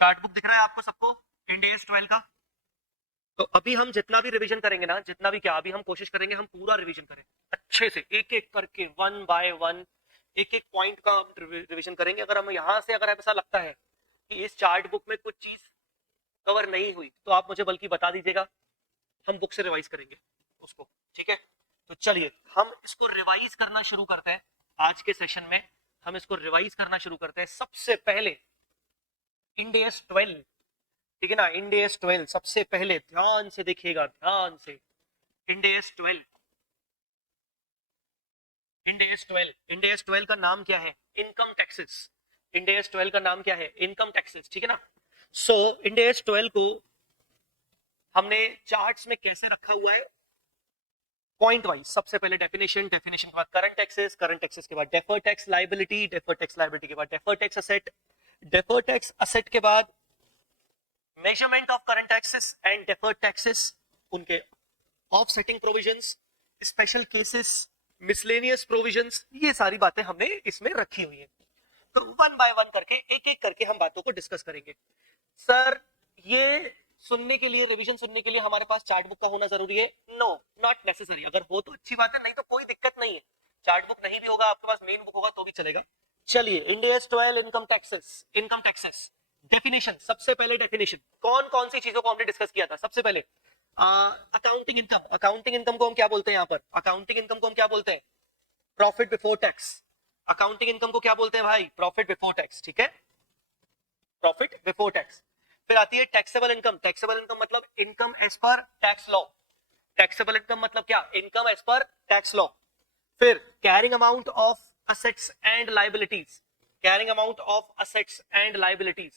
Chart book दिख रहा है आपको सबको, इंड एस 12 का। तो अभी हम जितना भी रिवीजन करेंगे ना, जितना भी क्या, अभी हम कोशिश करेंगे हम पूरा रिवीजन करें अच्छे से, एक एक करके, वन बाय वन, एक एक पॉइंट का रिवीजन करेंगे। अगर हम यहाँ से, अगर ऐसा लगता है कि इस चार्ट बुक में कुछ चीज कवर नहीं हुई, तो आप मुझे बल्कि बता दीजिएगा, हम बुक से रिवाइज करेंगे उसको, ठीक है। तो चलिए हम इसको रिवाइज करना शुरू करते हैं आज के सेशन में। हम इसको रिवाइज करना शुरू करते हैं। सबसे पहले इंड एस 12, ठीक है ना, इंड एस 12 सबसे पहले ध्यान से देखिएगा, ध्यान से। End AS 12, end AS 12, end AS 12 का नाम क्या है? Income taxes. इंड एस 12 का नाम क्या है? इनकम टैक्सेस, ठीक है ना। सो इंड एस 12 को हमने चार्ट्स में कैसे रखा हुआ है? Point wise. सबसे पहले डेफिनेशन, डेफिनेशन के बाद करंट टैक्सेस, करंट टैक्सेस के बाद deferred tax liability, deferred tax liability के बाद deferred tax asset, deferred tax asset के बाद measurement of current taxes and deferred taxes, उनके offsetting provisions, special cases, miscellaneous provisions, ये सारी बातें हमने इसमें रखी हुई है। तो वन बाय वन करके, एक एक करके हम बातों को डिस्कस करेंगे। सर ये सुनने के लिए, रिवीजन सुनने के लिए हमारे पास चार्ट बुक का होना जरूरी है? No, not necessary. अगर हो तो अच्छी बात है, नहीं तो कोई दिक्कत नहीं है। चार्ट बुक नहीं भी होगा, आपके पास मेन बुक होगा तो भी चलेगा। चलिए, end AS 12 income taxes, income taxes definition. सबसे पहले डेफिनेशन कौन कौन सी चीजों को हमने डिस्कस किया था? सबसे पहले अकाउंटिंग इनकम। अकाउंटिंग इनकम को हम क्या बोलते हैं? यहाँ पर अकाउंटिंग इनकम को हम क्या बोलते हैं? Profit before tax. Accounting income को क्या बोलते हैं भाई? प्रॉफिट बिफोर टैक्स, ठीक है, प्रॉफिट बिफोर टैक्स। फिर आती है टैक्सेबल इनकम। टैक्सेबल इनकम मतलब income as per tax law. Taxable income मतलब क्या? Income as per tax law. फिर carrying amount of assets and liabilities. Carrying amount of assets and liabilities.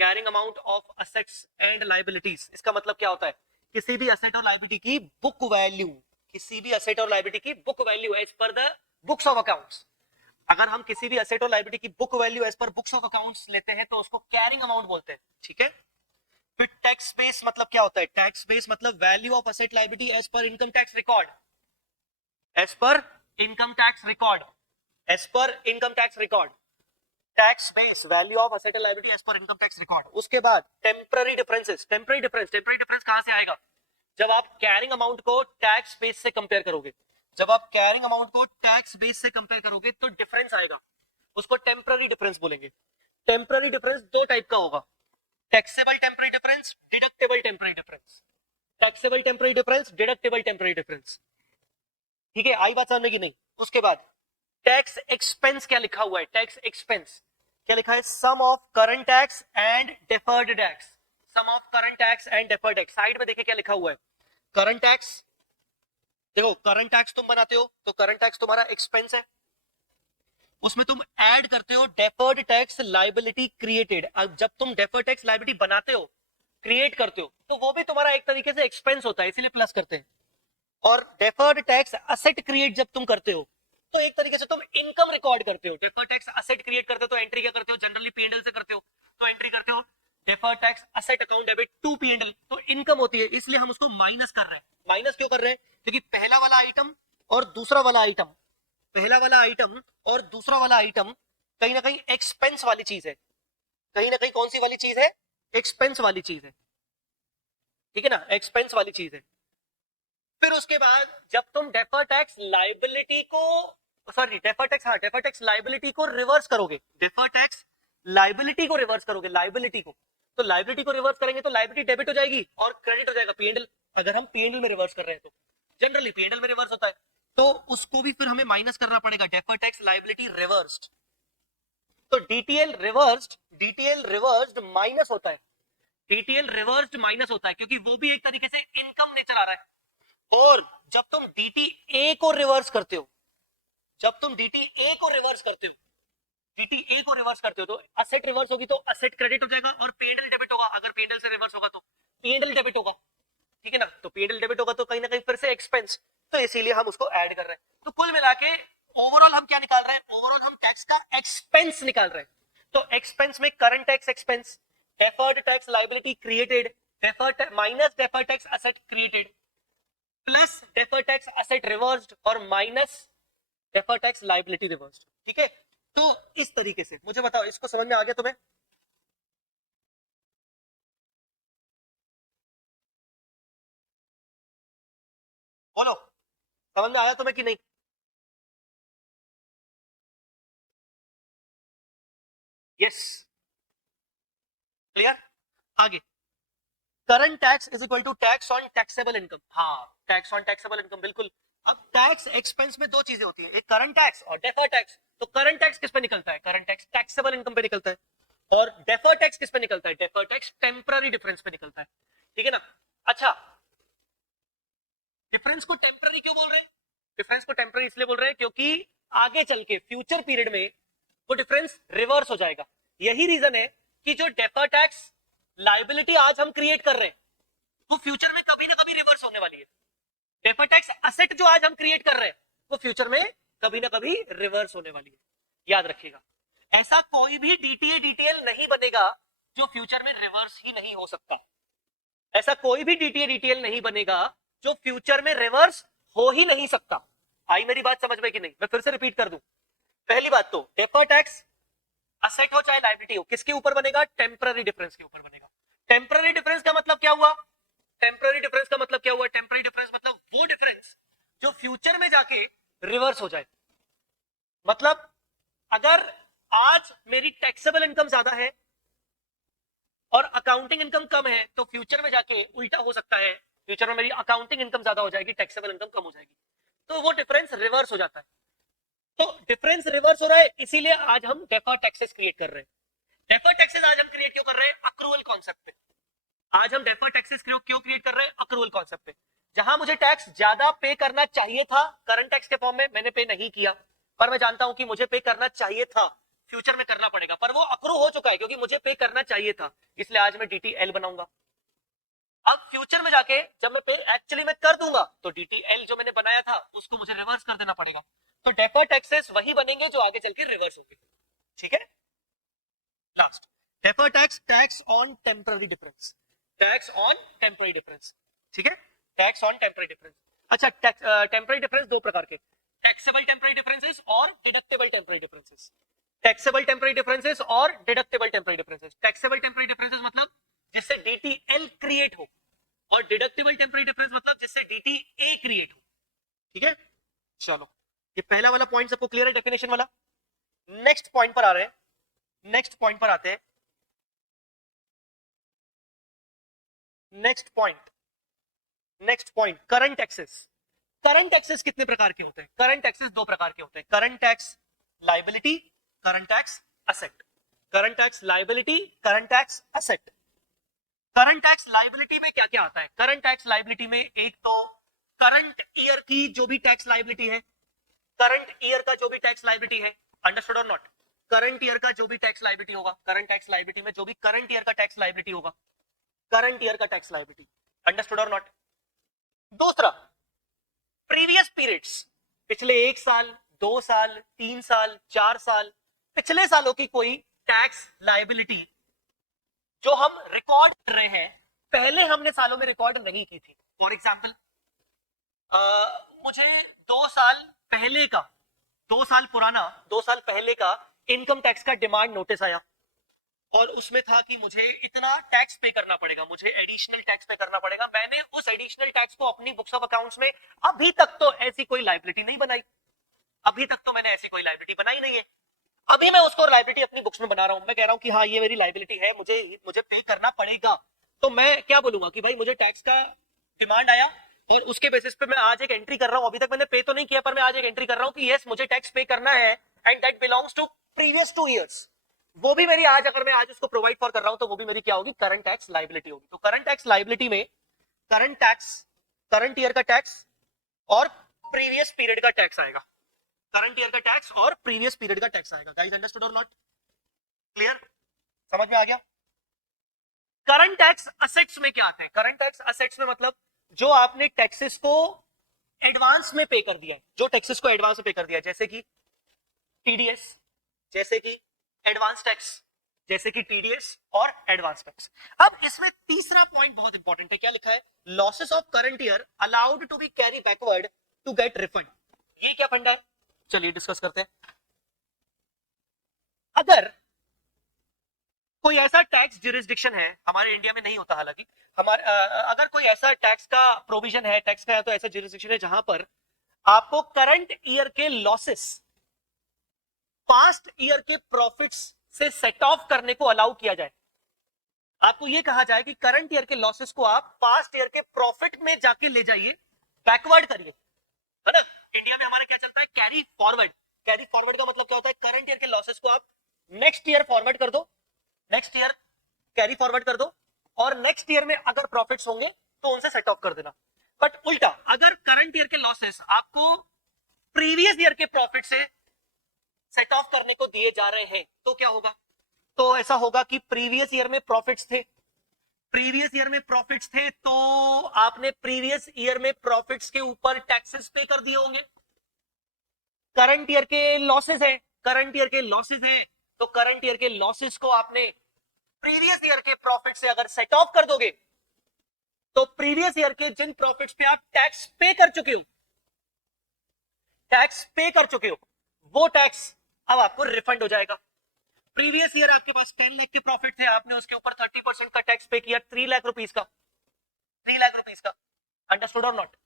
Carrying amount of assets and liabilities, इसका मतलब क्या होता है? किसी भी असेट और लायबिलिटी की बुक वैल्यू, किसी भी असेट और लायबिलिटी की book value as per the books of accounts. अगर हम किसी भी असेट और लायबिलिटी की book value as per books of accounts लेते हैं तो उसको कैरिंग अमाउंट बोलते हैं, ठीक है। फिर टैक्स बेस मतलब क्या होता है? टैक्स बेस मतलब value of asset liability as per income tax record, as per income tax record, as per income tax record. Tax base value of asset and liability as per income tax record. उसके बाद temporary differences. Temporary difference, temporary difference कहां से आएगा? जब आप carrying amount को tax base से compare करोगे, जब आप कैरिंग अमाउंट को टैक्स बेस से कंपेयर करोगे तो डिफरेंस आएगा, उसको टेम्पररी डिफरेंस बोलेंगे। टेम्पररी डिफरेंस दो टाइप का होगा, taxable temporary difference, deductible temporary difference. Taxable temporary difference, deductible temporary difference, ठीक है, आई बात समझने की नहीं? उसके बाद टैक्स एक्सपेंस क्या लिखा हुआ है? टैक्स एक्सपेंस क्या लिखा है? Sum of current tax and deferred tax. Sum of current tax and deferred tax. Side में देखिए क्या लिखा हुआ है, करंट टैक्स। देखो करंट टैक्स तुम बनाते हो तो करंट टैक्स तुम्हारा एक्सपेंस है, उसमें तुम ऐड करते हो डेफर्ड टैक्स लायबिलिटी क्रिएटेड। अब जब तुम डेफर्ड टैक्स लायबिलिटी बनाते हो, क्रिएट करते हो, तो वो भी तुम्हारा एक तरीके से एक्सपेंस होता है, इसीलिए प्लस करते हैं। और डेफर्ड टैक्स असेट क्रिएट जब तुम करते हो तो एक तरीके से तुम इनकम रिकॉर्ड करते हो। डेफर्ड टैक्स असेट क्रिएट करते हो तो एंट्री क्या करते हो? जनरली पीएनएल से करते हो, तो एंट्री करते हो deferred tax asset account debit to PNL, तो इनकम होती है, इसलिए हम उसको माइनस कर रहे हैं। माइनस क्यों कर रहे हैं? क्योंकि पहला वाला आइटम और दूसरा वाला आइटम, पहला वाला आइटम और दूसरा वाला आइटम कहीं ना कहीं एक्सपेंस वाली चीज है। कहीं ना कहीं कौन सी वाली चीज है? एक्सपेंस वाली चीज है, ठीक है ना, एक्सपेंस वाली चीज है। फिर उसके बाद जब तुम डेफर टैक्स लायबिलिटी को, सॉरी डेफर टैक्स, हाँ डेफर टैक्स लायबिलिटी को रिवर्स करोगे, डेफर टैक्स लायबिलिटी को रिवर्स करोगे, लायबिलिटी को, तो लायबिलिटी को रिवर्स करेंगे तो लायबिलिटी डेबिट हो जाएगी और क्रेडिट हो जाएगा पीएनएल। अगर हम पीएनएल में रिवर्स कर रहे हैं तो जनरली पीएनएल में रिवर्स होता है, तो उसको भी फिर हमें माइनस करना पड़ेगा, डेफर टैक्स लायबिलिटी रिवर्स्ड। तो DTL reversed, DTL reversed minus होता है, डीटीएल रिवर्स्ड माइनस होता है, क्योंकि वो भी एक तरीके से इनकम नेचर आ रहा है। और जब तुम डीटीए को रिवर्स करते हो, जब तुम डीटीए को रिवर्स करते हो, डीटीए को रिवर्स करते हो तो असेट रिवर्स होगी तो असेट क्रेडिट हो जाएगा और पीएनएल डेबिट होगा। अगर पीएनएल से रिवर्स होगा तो पीएनएल डेबिट होगा, ठीक है ना, तो पीएनएल डेबिट होगा तो कहीं ना कहीं फिर से एक्सपेंस, तो इसीलिए हम उसको ऐड कर रहे हैं। तो कुल मिला के ओवरऑल हम क्या निकाल रहे हैं? ओवरऑल हम टैक्स का एक्सपेंस निकाल रहे हैं। तो एक्सपेंस में current tax expense, deferred tax liability created, deferred minus deferred tax asset created, plus deferred tax asset reversed और minus deferred tax liability reversed, ठीक है। तो इस तरीके से मुझे बताओ, इसको समझ में आ गया तुम्हें? समझ में आया तुम्हें कि नहीं? Yes, clear. आगे, current tax is equal to tax on taxable income. हाँ, टैक्स ऑन टैक्सेबल इनकम, बिल्कुल। अब टैक्स एक्सपेंस में दो चीजें होती है, एक करंट टैक्स और डेफर्ड टैक्स। तो करंट टैक्स किस पे निकलता है? करंट टैक्स टैक्सेबल इनकम पे निकलता है। और डेफर्ड टैक्स किस पे निकलता है? डेफर्ड टैक्स टेम्पररी डिफरेंस पे निकलता है, ठीक है ना। अच्छा, डिफरेंस को टेम्पररी क्यों बोल रहे हैं? डिफरेंस को टेम्पररी इसलिए बोल रहे हैं क्योंकि आगे चल के फ्यूचर पीरियड में वो डिफरेंस रिवर्स हो जाएगा। यही रीजन है कि जो डेफर्ड टैक्स लाइबिलिटी आज हम क्रिएट कर रहे हैं वो फ्यूचर में कभी ना कभी रिवर्स होने वाली है। डेफर्ड टैक्स असेट जो आज हम क्रिएट कर रहे हैं वो फ्यूचर में कभी ना कभी रिवर्स होने वाली है, याद रखिएगा। ऐसा कोई भी डीटीए डीटीएल नहीं बनेगा जो फ्यूचर में रिवर्स ही नहीं हो सकता। ऐसा कोई भी डीटीए डीटीएल नहीं बनेगा जो फ्यूचर में रिवर्स हो ही नहीं सकता। आई मेरी बात समझ में कि नहीं? मैं फिर से रिपीट कर दूं। पहली बात तो डेफर्ड टैक्स असेट हो चाहे लायबिलिटी हो, किसके ऊपर बनेगा? टेम्पररी डिफरेंस के ऊपर बनेगा। टेम्पररी डिफरेंस का मतलब क्या हुआ? टेम्पररी डिफरेंस का मतलब क्या हुआ? टेम्पररी डिफरेंस मतलब वो डिफरेंस जो फ्यूचर में जाके रिवर्स हो जाए। मतलब अगर आज मेरी टैक्सेबल इनकम ज्यादा है और अकाउंटिंग इनकम कम है तो फ्यूचर में जाके उल्टा हो सकता है, फ्यूचर में मेरी अकाउंटिंग इनकम ज्यादा हो जाएगी, टैक्सेबल इनकम कम हो जाएगी, तो वो डिफरेंस रिवर्स हो जाता है। तो डिफरेंस रिवर्स हो रहा है, इसीलिए आज हम डेफर्ड टैक्सेस क्रिएट कर रहे हैं। डेफर्ड टैक्सेस आज हम क्रिएट क्यों कर रहे हैं? अक्रूवल कॉन्सेप्ट पे। आज हम डेफर्ड टैक्सेस क्यों क्रिएट कर रहे हैं? अक्रूवल कॉन्सेप्ट पे। जहां मुझे टैक्स ज्यादा पे करना चाहिए था करंट टैक्स के फॉर्म में, मैंने पे नहीं किया, पर मैं जानता हूं कि मुझे पे करना चाहिए था, फ्यूचर में करना पड़ेगा, पर वो अक्रू हो चुका है क्योंकि मुझे पे करना चाहिए था, इसलिए आज मैं डीटीएल बनाऊंगा। अब फ्यूचर में जाके जब मैं पे एक्चुअली मैं कर दूंगा तो डीटीएल जो मैंने बनाया था उसको मुझे रिवर्स कर देना पड़ेगा। तो डेफर्ड टैक्सेस वही बनेंगे जो आगे चल के रिवर्स होंगे, ठीक है। Last, deferred tax, tax on temporary difference, tax on temporary difference, ठीक है, टैक्स ऑन टेम्पररी डिफरेंस। अच्छा, टेम्पररी डिफरेंस दो प्रकार के, टैक्सेबल टेम्पररी डिफरेंसेस और deductible temporary differences. Taxable temporary differences और deductible temporary differences. Taxable temporary differences मतलब जिससे डीटीएल क्रिएट हो, और डिडक्टेबल टेम्पररी डिफरेंस मतलब जिससे डीटीए क्रिएट हो, ठीक है। चलो, ये पहला वाला पॉइंट सबको क्लियर है, डेफिनेशन वाला। नेक्स्ट पॉइंट पर आ रहे हैं, नेक्स्ट पॉइंट पर आते हैं। Next point, next point, current taxes. Current taxes कितने प्रकार के होते हैं? करंट टैक्सेस दो प्रकार के होते हैं, current tax liability, current tax asset. Current tax liability, current tax asset. Current tax liability में क्या क्या आता है? करंट टैक्स लाइबिलिटी में एक तो करंट ईयर की जो भी टैक्स लाइबिलिटी है, करंट ईयर का जो भी टैक्स लाइबिलिटी है, अंडरस्टूड और नॉट? करंट ईयर का जो भी टैक्स लाइबिलिटी होगा, करंट टैक्स लाइबिलिटी में जो भी करंट ईयर का टैक्स लाइबिलिटी होगा, करंट ईयर का टैक्स लाइबिलिटी, अंडरस्टूड और नॉट? दूसरा, प्रीवियस पीरियड्स, पिछले एक साल, 2 साल, 3 साल, 4 साल, पिछले सालों की कोई टैक्स लाइबिलिटी जो हम रिकॉर्ड कर रहे हैं, पहले हमने सालों में रिकॉर्ड नहीं की थी। फॉर एग्जाम्पल, मुझे 2 साल पहले का, 2 साल पुराना, 2 साल पहले का इनकम टैक्स का डिमांड नोटिस आया और उसमें था कि मुझे इतना टैक्स पे करना पड़ेगा, मुझे एडिशनल टैक्स पे करना पड़ेगा। मैंने उस एडिशनल टैक्स को अपनी बुक्स ऑफ अकाउंट्स में, अभी तक तो ऐसी कोई लाइबिलिटी नहीं बनाई, अभी तक तो मैंने ऐसी कोई लाइबिलिटी बनाई नहीं है। अभी मैं उसको लाइबिलिटी अपनी बुक्स में बना रहा हूं, मैं कह रहा हूं कि हाँ ये मेरी लाइबिलिटी है, मुझे मुझे पे करना पड़ेगा। तो मैं क्या बोलूंगा कि भाई मुझे टैक्स का डिमांड आया और उसके बेसिस पे मैं आज एक एंट्री कर रहा हूं, अभी तक मैंने पे तो नहीं किया पर मैं आज एक एंट्री कर रहा हूं कि यस मुझे टैक्स पे करना है and that belongs to previous 2 years. वो भी मेरी आज, अगर मैं आज उसको प्रोवाइड फॉर कर रहा हूं तो वो भी मेरी क्या होगी? करंट टैक्स लाइबिलिटी होगी। तो करंट टैक्स लाइबिलिटी में करंट टैक्स, करंट ईयर का टैक्स और प्रीवियस पीरियड का टैक्स आएगा, करंट ईयर का टैक्स और प्रीवियस पीरियड का टैक्स आएगा। गाइस अंडरस्टूड और नॉट? क्लियर, समझ में आ गया? करंट टैक्स असेट्स में क्या आते हैं? करंट टैक्स असेट्स में मतलब जो आपने टैक्सेस को एडवांस में पे कर दिया है, जो टैक्सेस को एडवांस में पे कर दिया है, जैसे कि टीडीएस, जैसे कि एडवांस टैक्स, जैसे कि टीडीएस और एडवांस टैक्स। अब इसमें तीसरा पॉइंट बहुत इंपॉर्टेंट है, क्या लिखा है? Losses of current year allowed to be carry backward to get refund. ये क्या फंडा है? चलिए डिस्कस करते हैं। अगर कोई ऐसा टैक्स जुरिस्डिक्शन है, हमारे इंडिया में नहीं होता हालांकि, हमारे अगर कोई ऐसा टैक्स का प्रोविजन है, टैक्स का तो ऐसा जुरिस्डिक्शन है जहां पर आपको करंट ईयर के लॉसेस पास्ट ईयर के प्रॉफिट्स से सेट ऑफ करने को अलाउ किया जाए। आपको यह कहा जाए कि करंट ईयर के लॉसेस को आप पास्ट ईयर के प्रॉफिट में जाके ले जाइए, बैकवर्ड करिए, है ना। इंडिया में हमारा क्या चलता है, कैरी फॉरवर्ड। कैरी फॉरवर्ड का मतलब क्या होता है, करंट ईयर के लॉसेस को आप नेक्स्ट ईयर फॉरवर्ड कर दो, नेक्स्ट ईयर कैरी फॉरवर्ड कर दो, और नेक्स्ट ईयर में अगर प्रॉफिट्स होंगे तो उनसे सेट ऑफ कर देना। बट उल्टा, अगर करंट ईयर के लॉसेस आपको प्रीवियस ईयर के प्रॉफिट से सेट ऑफ करने को दिए जा रहे हैं तो क्या होगा, तो ऐसा होगा कि प्रीवियस ईयर में प्रॉफिट्स थे, प्रीवियस ईयर में प्रॉफिट्स थे, तो आपने प्रीवियस ईयर में प्रॉफिट्स के ऊपर टैक्सेस पे कर दिए होंगे। करंट ईयर के लॉसेस है, करंट ईयर के लॉसेस है, तो करंट ईयर के लॉसेस को आपने प्रीवियस ईयर के प्रॉफिट से अगर सेट ऑफ कर दोगे तो प्रीवियस ईयर के जिन प्रॉफिट्स पे आप टैक्स पे कर चुके हो, टैक्स पे कर चुके हो, वो टैक्स अब आपको रिफंड हो जाएगा। प्रीवियस ईयर आपके पास 10 लाख के प्रॉफिट थे, आपने उसके ऊपर 30% का टैक्स पे किया, 3 लाख रुपीस का, 3 लाख रुपीस का। अंडरस्टूड और नॉट?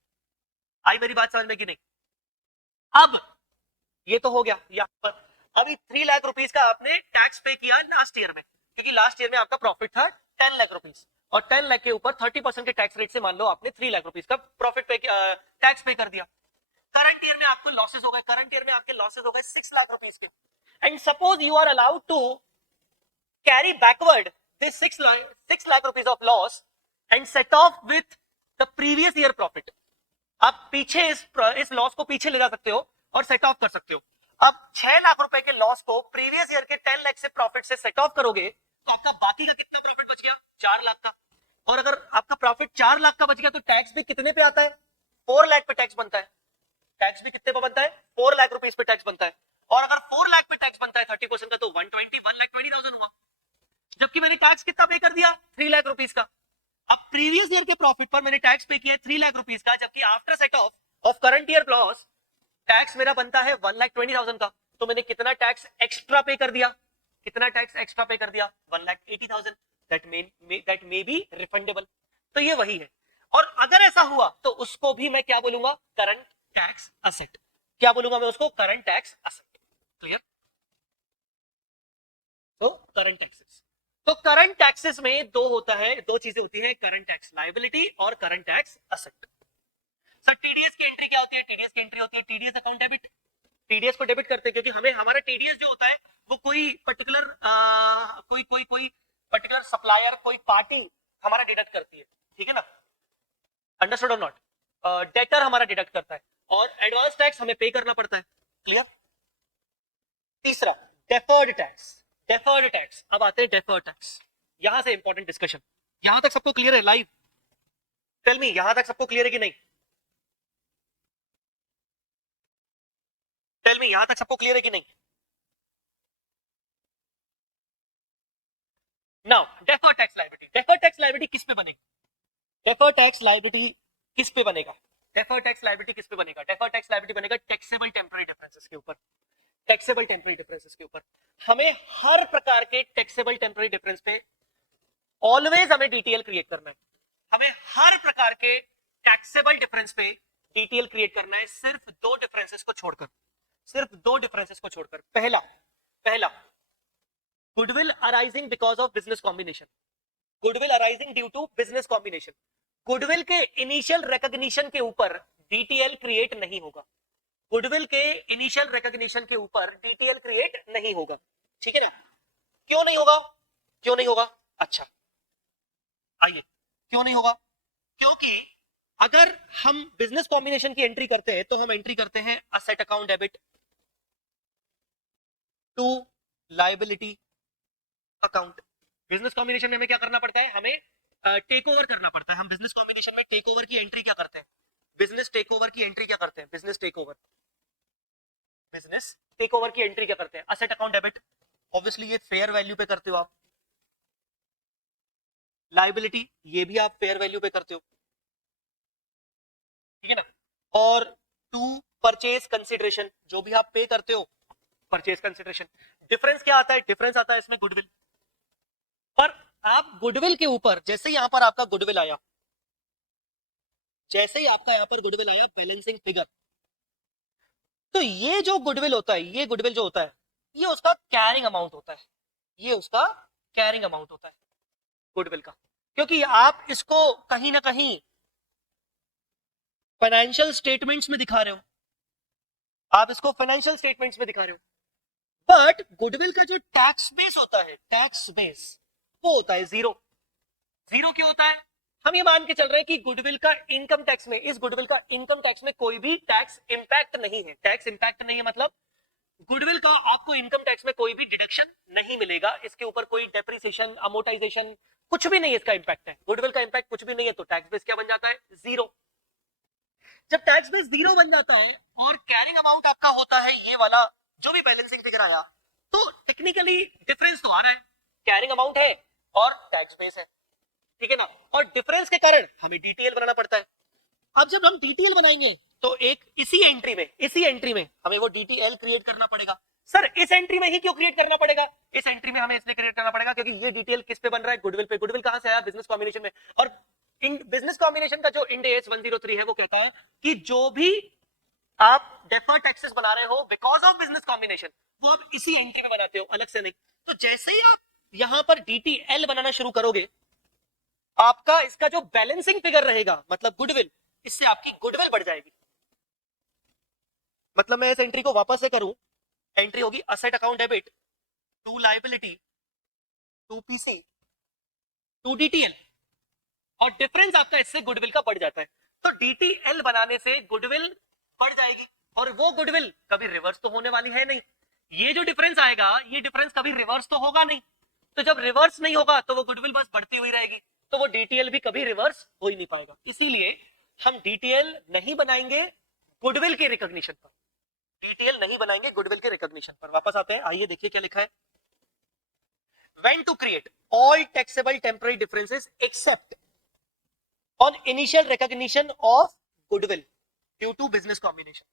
आई मेरी बात समझ में कि नहीं? अब ये तो हो गया यहां पर, अभी 3 लाख रुपीस का आपने टैक्स पे किया लास्ट ईयर में, क्योंकि लास्ट ईयर में आपका प्रॉफिट था 10 लाख रुपीस, और 10 लाख के ऊपर 30% के टैक्स रेट से मान लो आपने 3 लाख रुपीस का प्रॉफिट पे टैक्स पे कर दिया। करंट ईयर में आपको लॉसेस हो गए, करंट ईयर में आपके लॉसेस हो गए 6 लाख रुपीस के, and suppose you are allowed to carry backward this 6 lakh rupees of loss and set off with the previous year profit। आप पीछे इस लॉस को पीछे ले जा सकते हो और सेट ऑफ कर सकते हो। अब 6 लाख रुपए के लॉस को प्रीवियस ईयर के 10 लाख से प्रॉफिट से सेट ऑफ करोगे तो आपका बाकी का कितना प्रॉफिट बच गया, 4 लाख का। और अगर आपका प्रॉफिट 4 लाख का बच गया तो टैक्स भी कितने पे आता है, 4 लाख पे टैक्स बनता है। टैक्स भी कितने पे बनता है, 4 लाख रुपीस पे टैक्स बनता है। और अगर 4 लाख पे टैक्स बनता है 30% का, तो 1,20,000 हुआ, जबकि मैंने टैक्स कितना पे कर दिया, 3 लाख रुपीस का। अब प्रीवियस ईयर के प्रॉफिट पर मैंने टैक्स पे किया 3 लाख रुपीस का, जबकि after set of current year loss tax मेरा बनता है 1,20,000 का, तो मैंने कितना टैक्स एक्स्ट्रा पे कर दिया, कितना टैक्स एक्स्ट्रा पे कर दिया, 1,80,000। That may be refundable. तो ये वही है। और अगर ऐसा हुआ तो उसको भी मैं क्या बोलूंगा, करंट टैक्स असेट। क्या बोलूंगा मैं उसको, करंट टैक्स असेट। क्लियर? तो करंट टैक्सेस, तो करंट टैक्सेस में दो होता है, दो चीजें होती है, करंट टैक्स लायबिलिटी और current tax asset. Sir TDS की एंट्री क्या होती है, टीडीएस की एंट्री होती है टीडीएस अकाउंट डेबिट। टीडीएस को डेबिट करते हैं क्योंकि हमें हमारा टीडीएस जो होता है वो कोई पर्टिकुलर कोई पर्टिकुलर सप्लायर, कोई पार्टी हमारा डिडक्ट करती है, ठीक है ना। अंडरस्टूड और नॉट? डेटर हमारा डिडक्ट करता है और एडवांस टैक्स हमें पे करना पड़ता है। क्लियर? तीसरा डेफर्ड टैक्स। डेफर्ड टैक्स, अब आते हैं डेफर्ड टैक्स। यहां से इंपॉर्टेंट डिस्कशन। यहां तक सबको क्लियर है लाइव? टेल मी, यहां तक सबको क्लियर है कि नहीं? टेल मी, यहां तक सबको क्लियर है कि नहीं? Now deferred tax liability. Deferred tax liability किस पे बनेगी, डेफर्ड टैक्स लायबिलिटी किस पे बनेगा, डेफर्ड टैक्स लायबिलिटी किस पे बनेगा? डेफर्ड टैक्स लायबिलिटी बनेगा टैक्सेबल टेम्पररी डिफरेंसेस के ऊपर। टैक्सेबल टेम्पररी डिफरेंसेस के ऊपर हमें हर प्रकार के टैक्सेबल टेम्पररी डिफरेंस पे ऑलवेज हमें डीटीएल क्रिएट करना है। हमें हर प्रकार के टैक्सेबल डिफरेंस पे डीटीएल क्रिएट करना है, सिर्फ दो डिफरेंसेस को छोड़कर, सिर्फ दो डिफरेंसेस को छोड़कर। पहला goodwill arising because of business combination. Goodwill arising due to business combination. Goodwill के इनिशियल रिकॉग्निशन के ऊपर डीटीएल क्रिएट नहीं होगा। गुडविल के इनिशियल रिकॉग्निशन के ऊपर डीटीएल क्रिएट नहीं होगा, ठीक है ना। क्यों नहीं होगा, क्यों नहीं होगा? अच्छा आइए, क्यों नहीं होगा? क्योंकि अगर हम बिजनेस कॉम्बिनेशन की एंट्री करते हैं तो हम एंट्री करते हैं asset account debit to liability account. Business combination में हमें क्या करना पड़ता है, हमें टेक ओवर करना पड़ता है। हम बिजनेस कॉम्बिनेशन में टेक ओवर की एंट्री क्या करते हैं, बिजनेस टेक ओवर की एंट्री क्या करते हैं, बिजनेस टेक ओवर की एंट्री क्या करते हैं, असेट अकाउंट डेबिट। ऑब्वियसली ये फेयर वैल्यू पे करते हो आप। लायबिलिटी ये भी आप फेयर वैल्यू पे करते हो, ठीक है ना। और टू परचेज कंसिडरेशन, जो भी आप पे करते हो परचेज कंसिडरेशन। डिफरेंस क्या आता है, डिफरेंस आता है इसमें गुडविल। पर आप गुडविल के ऊपर जैसे ही यहां पर आपका गुडविल आया, जैसे ही आपका यहां पर गुडविल आया, बैलेंसिंग फिगर, तो ये जो गुडविल होता है, ये गुडविल जो होता है, ये उसका कैरिंग अमाउंट होता है, ये उसका कैरिंग अमाउंट होता है गुडविल का। क्योंकि आप इसको कहीं ना कहीं फाइनेंशियल स्टेटमेंट्स में दिखा रहे हो, आप इसको फाइनेंशियल स्टेटमेंट्स में दिखा रहे हो, बट गुडविल का जो टैक्स बेस होता है, टैक्स बेस वो होता है जीरो। जीरो क्यों होता है? हम ये मान के चल रहे हैं कि गुडविल का इनकम टैक्स में, इस गुडविल का इनकम टैक्स में कोई भी टैक्स इंपैक्ट नहीं है। टैक्स इंपैक्ट नहीं है मतलब गुडविल का आपको इनकम टैक्स में कोई भी डिडक्शन नहीं मिलेगा, इसके ऊपर कोई डेप्रिसिएशन, अमोर्टाइजेशन कुछ भी नहीं है, इसका इंपैक्ट है। गुडविल का इंपैक्ट कुछ भी नहीं है, तो टैक्स बेस क्या बन जाता है? जीरो। जब टैक्स बेस जीरो बन जाता है और कैरिंग अमाउंट आपका होता है ये वाला जो भी बैलेंसिंग फिगर आया, तो टेक्निकली डिफरेंस तो आ रहा है, कैरिंग अमाउंट है और टैक्स बेस है, ठीक है ना। और डिफरेंस के कारण हमें डीटीएल बनाना पड़ता है। अब जब हम डीटीएल बनाएंगे तो एक इसी एंट्री में हमें वो डीटीएल क्रिएट करना पड़ेगा। सर इस एंट्री में ही क्यों क्रिएट करना पड़ेगा? इस एंट्री में हमें इसलिए क्रिएट करना पड़ेगा क्योंकि ये डीटीएल किस पे बन रहा है? गुडविल पे। गुडविल कहां से आया? बिजनेस कॉम्बिनेशन में। और बिजनेस कॉम्बिनेशन का जो इंड एस 103 है वो कहता है कि जो भी आप डेफर्ड टैक्सेस बना रहे हो बिकॉज ऑफ बिजनेस कॉम्बिनेशन, वो आप इसी एंट्री में बनाते हो, अलग से नहीं। तो जैसे ही आप यहां पर डीटीएल बनाना शुरू करोगे, आपका इसका जो बैलेंसिंग फिगर रहेगा, मतलब गुडविल, इससे आपकी गुडविल बढ़ जाएगी। मतलब मैं इस एंट्री को वापस से करूं, एंट्री होगी asset account debit to liability to PC to DTL, और डिफरेंस आपका इससे गुडविल का बढ़ जाता है। तो डीटीएल बनाने से गुडविल बढ़ जाएगी, और वो गुडविल कभी रिवर्स तो होने वाली है नहीं। ये जो डिफरेंस आएगा, ये डिफरेंस कभी रिवर्स तो होगा नहीं। तो जब रिवर्स नहीं होगा तो वो गुडविल बस बढ़ती हुई रहेगी, तो वो डीटीएल भी कभी रिवर्स हो ही नहीं पाएगा। इसीलिए हम डीटीएल नहीं बनाएंगे गुडविल के रिकॉग्निशन पर, डीटीएल नहीं बनाएंगे गुडविल के रिकॉग्निशन पर। वापस आते हैं, आइए देखिए क्या लिखा है। When to create all taxable temporary differences except on initial recognition of goodwill due to business combination.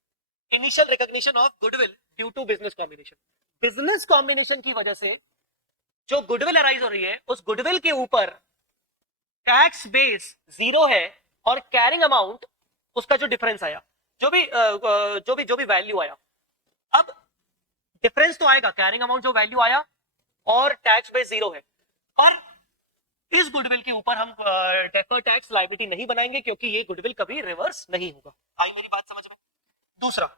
Initial recognition of goodwill due to business combination. Business combination की वजह से जो गुडविल अराइज हो रही है, उस गुडविल के ऊपर टैक्स बेस जीरो है और कैरिंग अमाउंट उसका जो डिफरेंस आया, जो भी वैल्यू आया, अब डिफरेंस तो आएगा, कैरिंग अमाउंट जो वैल्यू आया और टैक्स बेस जीरो है, और इस गुडविल के ऊपर हम डेफर्ड टैक्स लायबिलिटी नहीं बनाएंगे क्योंकि ये गुडविल कभी रिवर्स नहीं होगा। आई मेरी बात समझ में? दूसरा,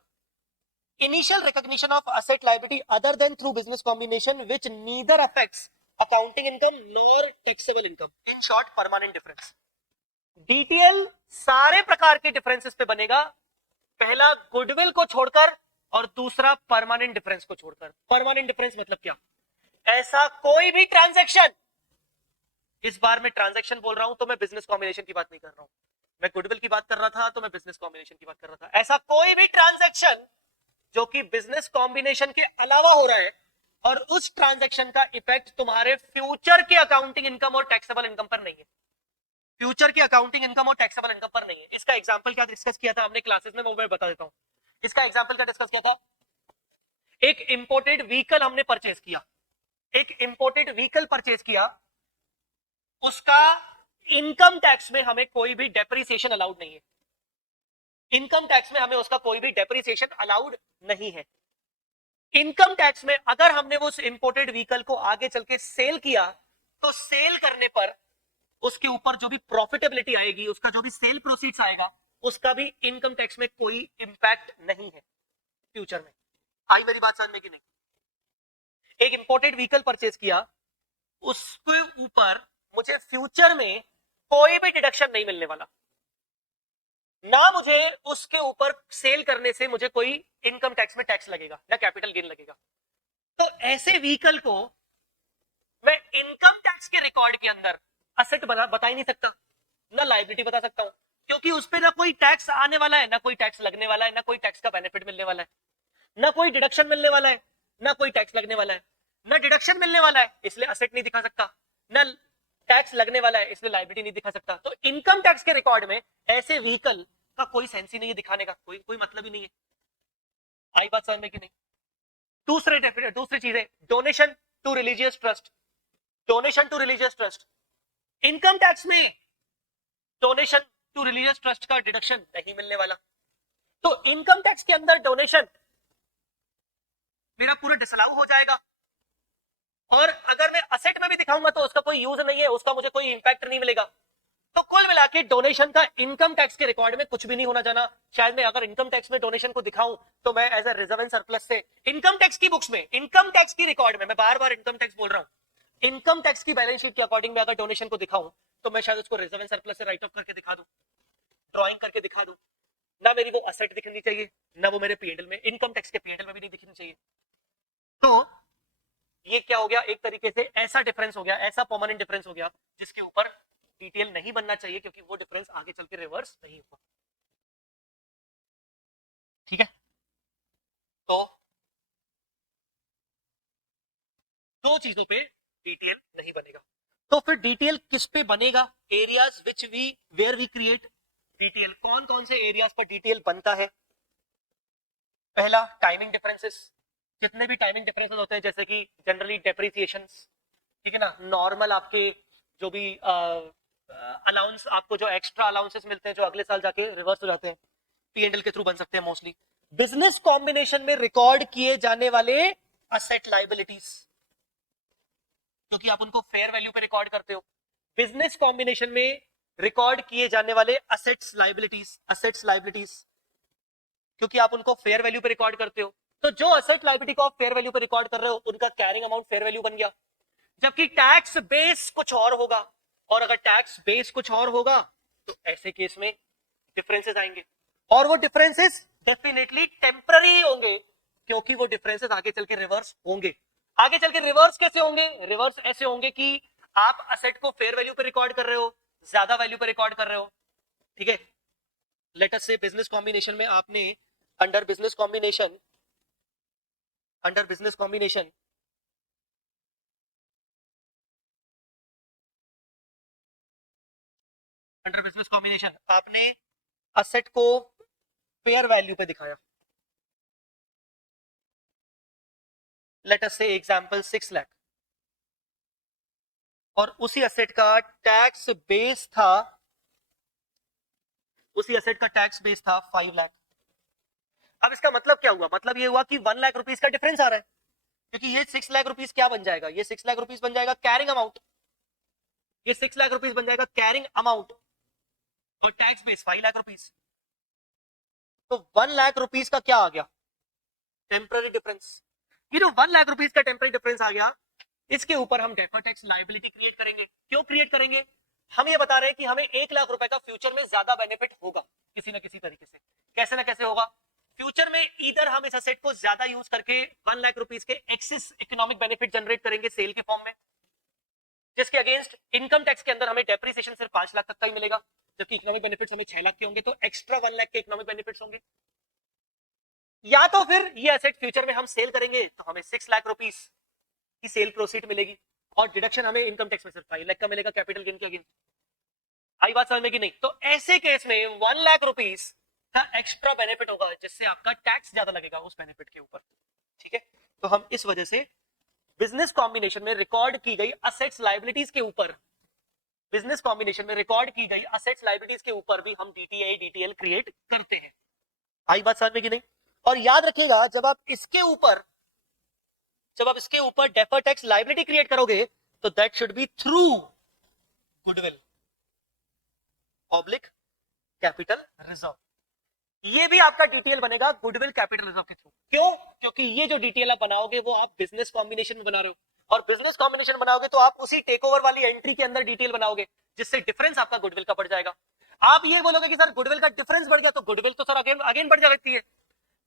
initial recognition of asset liability other than through business combination which neither affects accounting income nor taxable income, in short permanent difference. DTL सारे प्रकार के डिफरेंसेस पे बनेगा, पहला गुडविल को छोड़कर और दूसरा परमानेंट डिफरेंस को छोड़कर। परमानेंट डिफरेंस मतलब क्या? ऐसा कोई भी ट्रांजैक्शन, इस बार मैं ट्रांजैक्शन बोल रहा हूं तो मैं बिजनेस कॉम्बिनेशन की बात नहीं कर रहा हूं, मैं गुडविल की बात कर रहा था तो मैं बिजनेस कॉम्बिनेशन की बात कर रहा था। ऐसा कोई भी ट्रांजैक्शन जो कि बिजनेस कॉम्बिनेशन के अलावा हो रहा है और उस ट्रांजैक्शन का इफेक्ट तुम्हारे फ्यूचर के अकाउंटिंग इनकम और टैक्सेबल इनकम पर नहीं है, फ्यूचर की अकाउंटिंग इनकम और टैक्सेबल इनकम पर नहीं है। इसका एग्जांपल क्या डिस्कस किया था हमने क्लासेस में, वो मैं बता देता हूं। इसका एग्जांपल क्या डिस्कस किया था? एक इंपोर्टेड व्हीकल हमने परचेज किया, एक इंपोर्टेड व्हीकल परचेज किया, उसका इनकम टैक्स में हमें कोई भी डेप्रिसिएशन अलाउड नहीं है, इनकम टैक्स में हमें उसका कोई भी डेप्रिसिएशन अलाउड नहीं है। इनकम टैक्स में अगर हमने वो इंपोर्टेड व्हीकल को आगे चल के सेल किया, तो सेल करने पर उसके ऊपर जो भी प्रॉफिटेबिलिटी आएगी, उसका जो भी सेल प्रोसीड्स आएगा, उसका भी इनकम टैक्स में कोई इंपैक्ट नहीं है फ्यूचर में। आई मेरी बात समझ में कि नहीं? एक इंपोर्टेड व्हीकल परचेज किया, उसके ऊपर मुझे फ्यूचर में कोई भी डिडक्शन नहीं मिलने वाला, ना मुझे उसके ऊपर सेल करने से मुझे कोई इनकम टैक्स में टैक्स लगेगा, ना कैपिटल गेन लगेगा। तो ऐसे व्हीकल को मैं इनकम टैक्स के रिकॉर्ड के अंदर असेट बता ही नहीं सकता, ना लायबिलिटी बता सकता हूं, क्योंकि उस पर ना कोई टैक्स आने वाला है, ना कोई टैक्स लगने वाला है, ना कोई टैक्स का बेनिफिट मिलने वाला है, ना कोई डिडक्शन मिलने वाला है, ना कोई टैक्स लगने वाला है। ना डिडक्शन मिलने वाला है इसलिए असेट नहीं दिखा सकता, ना टैक्स लगने वाला है इसलिए लायबिलिटी नहीं दिखा सकता। तो इनकम टैक्स के रिकॉर्ड में ऐसे व्हीकल का कोई सेंस ही नहीं है दिखाने का, कोई मतलब ही नहीं है। आई बात समझ में कि नहीं? दूसरी चीजें, donation to religious trust, donation to religious trust, income tax में डोनेशन टू रिलीजियस ट्रस्ट का डिडक्शन नहीं मिलने वाला। तो इनकम टैक्स के अंदर डोनेशन मेरा पूरा डिसअलाउ हो जाएगा। और अगर मैं असेट में भी दिखाऊंगा तो उसका कोई यूज नहीं है, उसका मुझे कोई इंपैक्ट नहीं मिलेगा। तो कुल मिला के डोनेशन का इनकम टैक्स के रिकॉर्ड में कुछ भी नहीं होना जाना। शायद मैं अगर इनकम टैक्स में डोनेशन को दिखाऊं तो मैं as a reserve and surplus से इनकम टैक्स की बुक्स में, इनकम टैक्स की रिकॉर्ड में, मैं बार बार इनकम टैक्स बोल रहा हूं, इनकम टैक्स की बैलेंस शीट के अकॉर्डिंग में अगर डोनेशन को दिखाऊं तो मैं शायद उसको रिजर्व एंड सरप्लस से राइट ऑफ करके दिखा दूं, ड्रॉइंग करके दिखा दूं। ना मेरी वो असेट दिखनी चाहिए, ना वो मेरे पीएनएल में, इनकम टैक्स के पीएनएल में भी नहीं दिखनी चाहिए। तो ये क्या हो गया, एक तरीके से ऐसा डिफरेंस हो गया, ऐसा परमानेंट डिफरेंस हो गया जिसके ऊपर डिटेल नहीं बनना चाहिए, क्योंकि वो डिफरेंस आगे चल के रिवर्स नहीं होगा। ठीक है, तो दो चीजों पे डिटेल नहीं बनेगा। तो फिर डिटेल किस पे बनेगा? Areas which we were we create detail. कौन कौन से एरियाज पर डिटेल बनता है? पहला, टाइमिंग डिफरेंसेस। जितने भी टाइमिंग डिफरेंसेस होते हैं, जैसे कि जनरली डेप्रिसिएशन, ठीक है ना, नॉर्मल आपके जो भी अलाउंस, आपको जो एक्स्ट्रा अलाउंसेस मिलते हैं जो अगले साल जाके रिवर्स हो जाते हैं, पीएनएल के थ्रू बन सकते हैं मोस्टली। बिजनेस कॉम्बिनेशन में रिकॉर्ड किए जाने वाले असेट लाइबिलिटीज, क्योंकि आप उनको फेयर वैल्यू पे रिकॉर्ड करते हो। बिजनेस कॉम्बिनेशन में रिकॉर्ड किए जाने वाले असेट्स लाइबिलिटीज, असेट्स लाइबिलिटीज, क्योंकि आप उनको फेयर वैल्यू पे रिकॉर्ड करते हो। तो जो असेट लाइबिलिटी को आप फेयर वैल्यू पे रिकॉर्ड कर रहे हो, उनका कैरिंग अमाउंट फेयर वैल्यू बन गया। जबकि टैक्स बेस कुछ और होगा, और अगर टैक्स बेस कुछ और होगा तो ऐसे केस में डिफरेंसेस आएंगे, और वो डिफरेंसेस डेफिनेटली टेम्पररी होंगे, क्योंकि वो डिफरेंसेस आगे चल के रिवर्स होंगे। आगे चल के रिवर्स कैसे होंगे? रिवर्स ऐसे होंगे कि आप असेट को फेयर वैल्यू पे रिकॉर्ड कर रहे हो, ज्यादा वैल्यू पे रिकॉर्ड कर रहे हो। ठीक है, लेट अस से बिजनेस कॉम्बिनेशन में आपने under business combination, under business combination under business combination आपने असेट को फेयर वैल्यू पे दिखाया। लेट अस से एग्जांपल 6 लाख, और उसी असेट का टैक्स बेस था, उसी असेट का टैक्स बेस था 5 लाख। अब इसका मतलब क्या हुआ? मतलब ये हुआ कि 1 लाख रुपीस का डिफरेंस आ रहा है, क्योंकि ये 6 लाख रुपीस क्या बन जाएगा? ये 6 लाख रुपीस बन जाएगा कैरिंग अमाउंट, ये 6 लाख रुपीस बन जाएगा कैरिंग अमाउंट, और टैक्स बेस 5 लाख रुपीस। तो 1 लाख रुपीस का क्या आ गया? Temporary difference. ये जो 1 लाख रुपीस का टेम्पररी डिफरेंस आ गया, इसके ऊपर हम डेफर्ड टैक्स लायबिलिटी क्रिएट करेंगे। क्यों क्रिएट करेंगे? हम ये बता रहे हैं कि हमें 1 लाख रुपए का फ्यूचर में ज्यादा बेनिफिट होगा किसी ना किसी तरीके से। कैसे ना कैसे होगा फ्यूचर में, इधर हम इस असेट को ज्यादा यूज करके 1 लाख रुपीस के एक्सेस इकोनॉमिक बेनिफिट जनरेट करेंगे सेल के फॉर्म में, जिसके अगेंस्ट इनकम टैक्स के अंदर हमें डेप्रिसिएशन सिर्फ 5 लाख तक का ही मिलेगा, जबकि इकोनॉमिक बेनिफिट्स हमें 6 लाख के होंगे, तो एक्स्ट्रा 1 लाख के इकोनॉमिक बेनिफिट्स होंगे। या तो फिर ये एसेट फ्यूचर में हम सेल करेंगे तो हमें 6 लाख रुपीस की सेल प्रोसीड मिलेगी, और डिडक्शन हमें इनकम टैक्स में सिर्फ 5 लाख का मिलेगा कैपिटल गेन के अगेंस्ट। आई बात समझ में कि नहीं? तो ऐसे केस में 1 लाख रुपीस का एक्स्ट्रा बेनिफिट होगा, जिससे आपका टैक्स ज्यादा लगेगा उस बेनिफिट के ऊपर। ठीक है, तो हम इस वजह से बिजनेस कॉम्बिनेशन में रिकॉर्ड की गई असेट्स लायबिलिटीज के ऊपर, बिजनेस कॉम्बिनेशन में रिकॉर्ड की गई असेट्स लायबिलिटीज के ऊपर भी हम डीटीआई डीटीएल क्रिएट करते हैं। आई बात समझ में कि नहीं? और याद रखिएगा, जब आप इसके ऊपर डेफर टैक्स लायबिलिटी क्रिएट करोगे तो that should be through goodwill oblique capital reserve. ये भी आपका डिटेल बनेगा गुडविल कैपिटल रिजर्व के थ्रू। क्यों? क्योंकि ये जो डिटेल आप बनाओगे वो आप बिजनेस कॉम्बिनेशन में बना रहे हो, और बिजनेस कॉम्बिनेशन बनाओगे तो आप उसी टेक ओवर वाली एंट्री के अंदर डिटेल बनाओगे, जिससे डिफरेंस आपका गुडविल का बढ़ जाएगा। आप ये बोलोगे कि सर गुडविल का डिफरेंस बढ़ जाए, तो गुडविल तो सर अगेन बढ़ जाती है।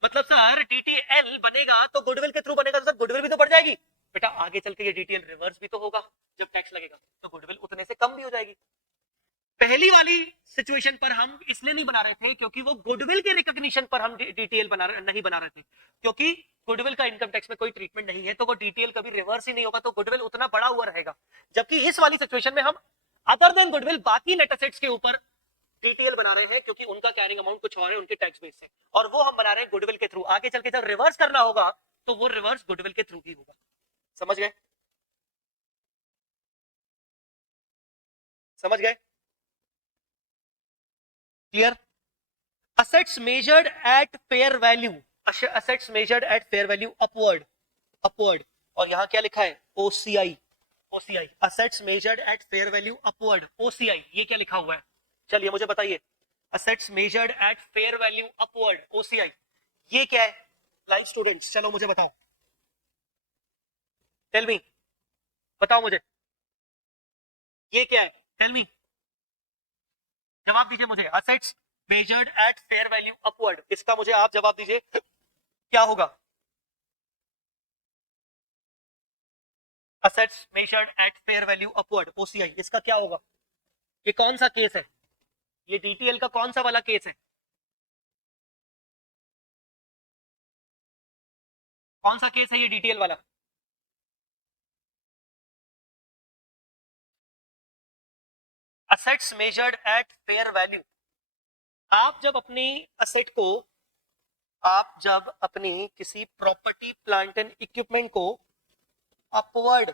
मतलब सर डीटीएल बनेगा तो गुडविल के थ्रू बनेगा, तो सर गुडविल भी तो बढ़ जाएगी। बेटा आगे चल के ये डीटीएल रिवर्स भी तो होगा, जब टैक्स लगेगा तो गुडविल उतने से कम भी हो जाएगी। पहली वाली सिचुएशन पर हम इसलिए नहीं बना रहे थे क्योंकि वो गुडविल के रिकॉग्निशन पर हम डिटेल नहीं बना रहे थे, क्योंकि गुडविल का इनकम टैक्स में कोई ट्रीटमेंट नहीं है, तो वो डिटेल कभी रिवर्स ही नहीं होगा, तो गुडविल उतना बड़ा हुआ रहेगा। जबकि इस वाली सिचुएशन में हम अदर देन गुडविल बाकी नेट एसेट्स के ऊपर डिटेल बना रहे हैं, क्योंकि उनका कैरिंग अमाउंट कुछ और है उनके टैक्स बेस से, और वो हम बना रहे हैं गुडविल के थ्रू। आगे चल के जब रिवर्स करना होगा तो वो रिवर्स गुडविल के थ्रू ही होगा। समझ गए? समझ गए? Clear? assets measured at fair value, assets measured at fair value upward, upward, और यहाँ क्या लिखा है OCI, OCI assets measured at fair value upward, OCI ये क्या लिखा हुआ है, चलिए मुझे बताइए, assets measured at fair value upward OCI ये क्या है लाइव स्टूडेंट्स, चलो मुझे बताओ, टेल मी, बताओ मुझे ये क्या है, टेल मी, जवाब दीजिए मुझे, assets measured at fair value upward, इसका मुझे आप जवाब दीजिए क्या होगा, assets measured at fair value upward OCI इसका क्या होगा, ये कौन सा केस है, ये डीटीएल का कौन सा वाला केस है, कौन सा केस है ये डीटीएल वाला, assets measured at fair value, आप जब अपनी असेट को, आप जब अपनी किसी प्रॉपर्टी प्लांट एंड इक्विपमेंट को अपवर्ड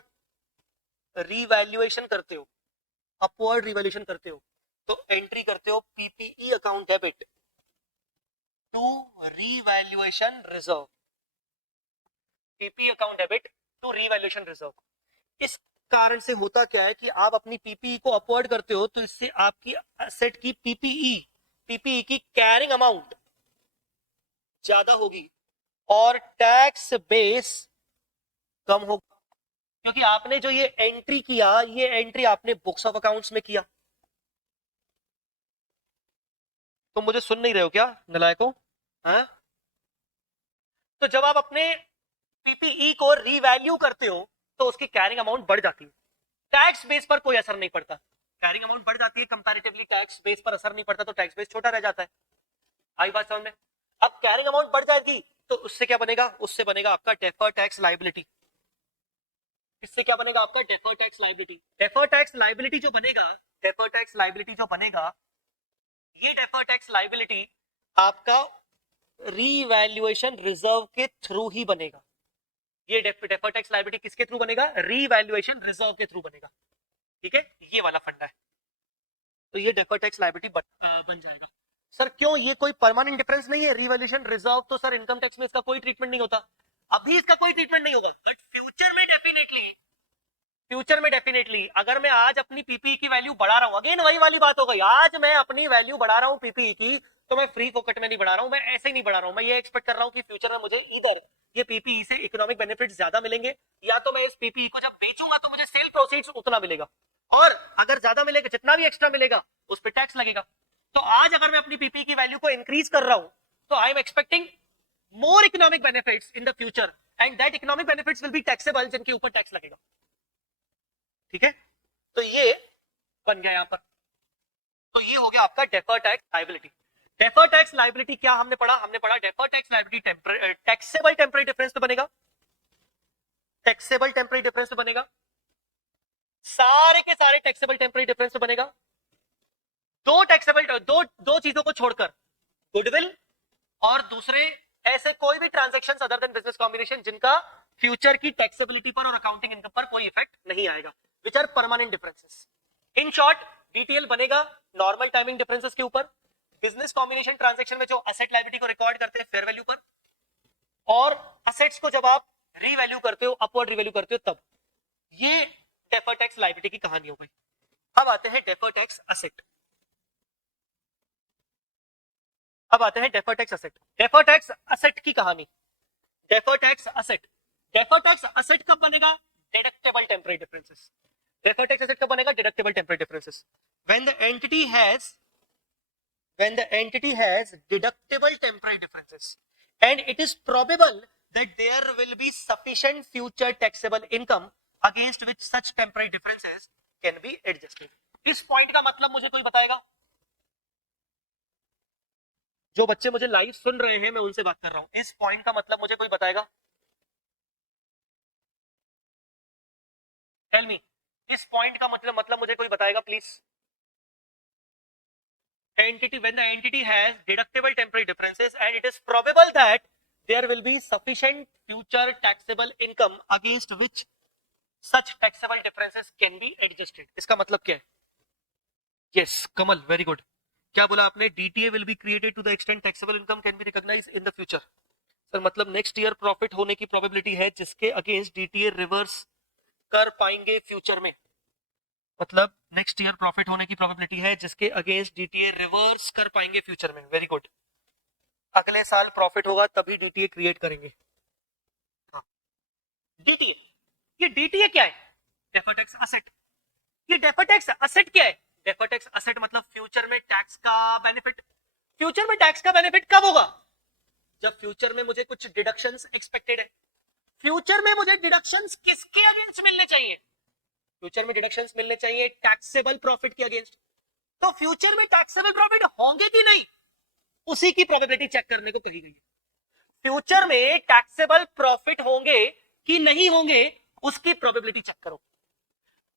रीवैल्यूएशन करते हो, अपवर्ड रिवैल्यूएशन करते हो, तो एंट्री करते हो PPE account debit to revaluation reserve, PP account debit to revaluation reserve. इस कारण से होता क्या है कि आप अपनी पीपीई को अपवर्ड करते हो तो इससे आपकी एसेट की पीपीई की कैरिंग अमाउंट ज्यादा होगी और टैक्स बेस कम होगा, क्योंकि आपने जो ये एंट्री किया, ये एंट्री आपने बुक्स ऑफ अकाउंट्स में किया। तो मुझे सुन नहीं रहे हो क्या नलायकों, हाँ? तो जब आप अपने पीपीई को रीवैल्यू करते हो तो उसकी कैरिंग अमाउंट बढ़ जाती है, टैक्स बेस पर कोई असर नहीं पड़ता, कैरिंग अमाउंट बढ़ जाती है कंपैरेटिवली, टैक्स बेस पर असर नहीं पड़ता तो टैक्स बेस छोटा रह जाता है, आई बात समझ में। अब कैरिंग अमाउंट बढ़ जाएगी तो उससे क्या बनेगा, उससे बनेगा आपका डेफर्ड टैक्स लायबिलिटी, इससे क्या बनेगा आपका deferred tax liability, deferred tax liability जो बनेगा, डेफर्ड टैक्स लायबिलिटी जो बनेगा, ये डेफर्ड टैक्स लायबिलिटी आपका रीवैल्यूएशन रिजर्व के थ्रू ही बनेगा, ये डेफर्ड टैक्स लायबिलिटी किसके थ्रू बनेगा, रीवैल्यूएशन रिजर्व के थ्रू बनेगा, ठीक है, ये वाला फंडा है, तो ये डेफर्ड टैक्स लायबिलिटी बन जाएगा। सर क्यों, ये कोई परमानेंट डिफरेंस नहीं है, रीवैल्यूएशन रिजर्व तो सर इनकम टैक्स में इसका कोई ट्रीटमेंट नहीं होता, अभी इसका कोई ट्रीटमेंट नहीं होगा, बट फ्यूचर में डेफिनेटली अगर मैं आज अपनी पीपीई की वैल्यू बढ़ा रहा हूं, अगेन वही वाली बात हो गई, आज मैं अपनी वैल्यू बढ़ा रहा हूं पीपीई की, तो मैं फ्री फोकट में नहीं बढ़ा रहा हूं, मैं ऐसे ही नहीं बढ़ा रहा हूं, मैं ये एक्सपेक्ट कर रहा हूं कि फ्यूचर में मुझे इधर ये पीपीई से इकोनॉमिक बेनिफिट्स ज्यादा मिलेंगे, या तो मैं इस पीपीई को जब बेचूंगा तो मुझे सेल प्रोसीड्स उतना मिलेगा, और अगर ज्यादा मिलेगा, जितना भी एक्स्ट्रा मिलेगा उस पर टैक्स लगेगा। तो आज अगर मैं अपनी पीपीई की वैल्यू को इंक्रीज कर रहा हूं तो I am expecting more economic benefits in the future, and that economic benefits will be taxable, जिनके ऊपर टैक्स लगेगा, ठीक है, तो ये बन गया यहां पर, तो ये हो गया आपका deferred tax liability. Deferred tax liability क्या हमने पढ़ा, हमने पढ़ा deferred tax liability taxable temporary difference पे बनेगा, टैक्सेबल टेम्परेरी डिफरेंस पे बनेगा, सारे के सारे टैक्सेबल टेम्परेरी डिफरेंस पे बनेगा, दो टैक्सेबल दो चीजों को छोड़कर, गुडविल और दूसरे ऐसे कोई भी transactions other than business combination जिनका फ्यूचर की टैक्सेबिलिटी पर और अकाउंटिंग इनकम पर कोई इफेक्ट नहीं आएगा, which are permanent differences. In short DTL बनेगा नॉर्मल टाइमिंग डिफरेंसेस के ऊपर, बिजनेस कॉम्बिनेशन ट्रांजैक्शन में जो असेट लायबिलिटी को रिकॉर्ड करते हैं फेयर वैल्यू पर, और असेट्स को जब आप रीवैल्यू करते हो, अपवर्ड रीवैल्यू करते हो, तब ये डेफर्ड टैक्स लायबिलिटी की कहानी हो गई। अब आते हैं डेफर्ड टैक्स असेट, अब आते हैं deferred tax asset, deferred tax asset की कहानी, deferred tax asset, deferred tax asset कब बनेगा, deductible temporary differences, deferred tax asset कब बनेगा, deductible temporary differences, when the entity has deductible temporary differences and it is probable that there will be sufficient future taxable income against which such temporary differences can be adjusted। इस point का मतलब मुझे कोई बताएगा, जो बच्चे मुझे live सुन रहे हैं मैं उनसे बात कर रहा हूं, इस पॉइंट का मतलब मुझे कोई बताएगा, टेल मी, इस पॉइंट का मतलब मुझे कोई बताएगा please. Entity, when the entity has deductible temporary differences and it is probable that there will be sufficient future taxable income against which such taxable differences can be adjusted, इसका मतलब क्या है, yes कमल very good, क्या बोला आपने, DTA will be created to the extent taxable income can be recognized in the future, sir मतलब next year profit होने की प्रोबेबिलिटी है जिसके अगेंस्ट डीटीए रिवर्स कर पाएंगे फ्यूचर में, मतलब नेक्स्ट ईयर प्रॉफिट होने की प्रोबेबिलिटी है जिसके अगेंस्ट डीटीए रिवर्स कर पाएंगे फ्यूचर में। वेरी गुड, अगले साल प्रॉफिट होगा तभी डीटीए क्रिएट करेंगे। हाँ डीटीए, ये डीटीए क्या है? Deferred tax asset. ये डेफर्ड टैक्स असेट क्या है? डेफर्ड टैक्स असेट मतलब फ्यूचर में टैक्स का बेनिफिट। फ्यूचर में टैक्स का बेनिफिट कब होगा? जब फ्यूचर में मुझे कुछ डिडक्शंस एक्सपेक्टेड है। फ्यूचर में मुझे डिडक्शंस किसके अगेंस्ट मिलने चाहिए? फ्यूचर में डिडक्शंस मिलने चाहिए टैक्सेबल प्रॉफिट के अगेंस्ट। तो फ्यूचर में टैक्सेबल प्रॉफिट होंगे कि नहीं, उसी की प्रोबेबिलिटी चेक करने को कही गई है। फ्यूचर में टैक्सेबल प्रॉफिट होंगे कि नहीं होंगे, उसकी प्रोबेबिलिटी चेक करो।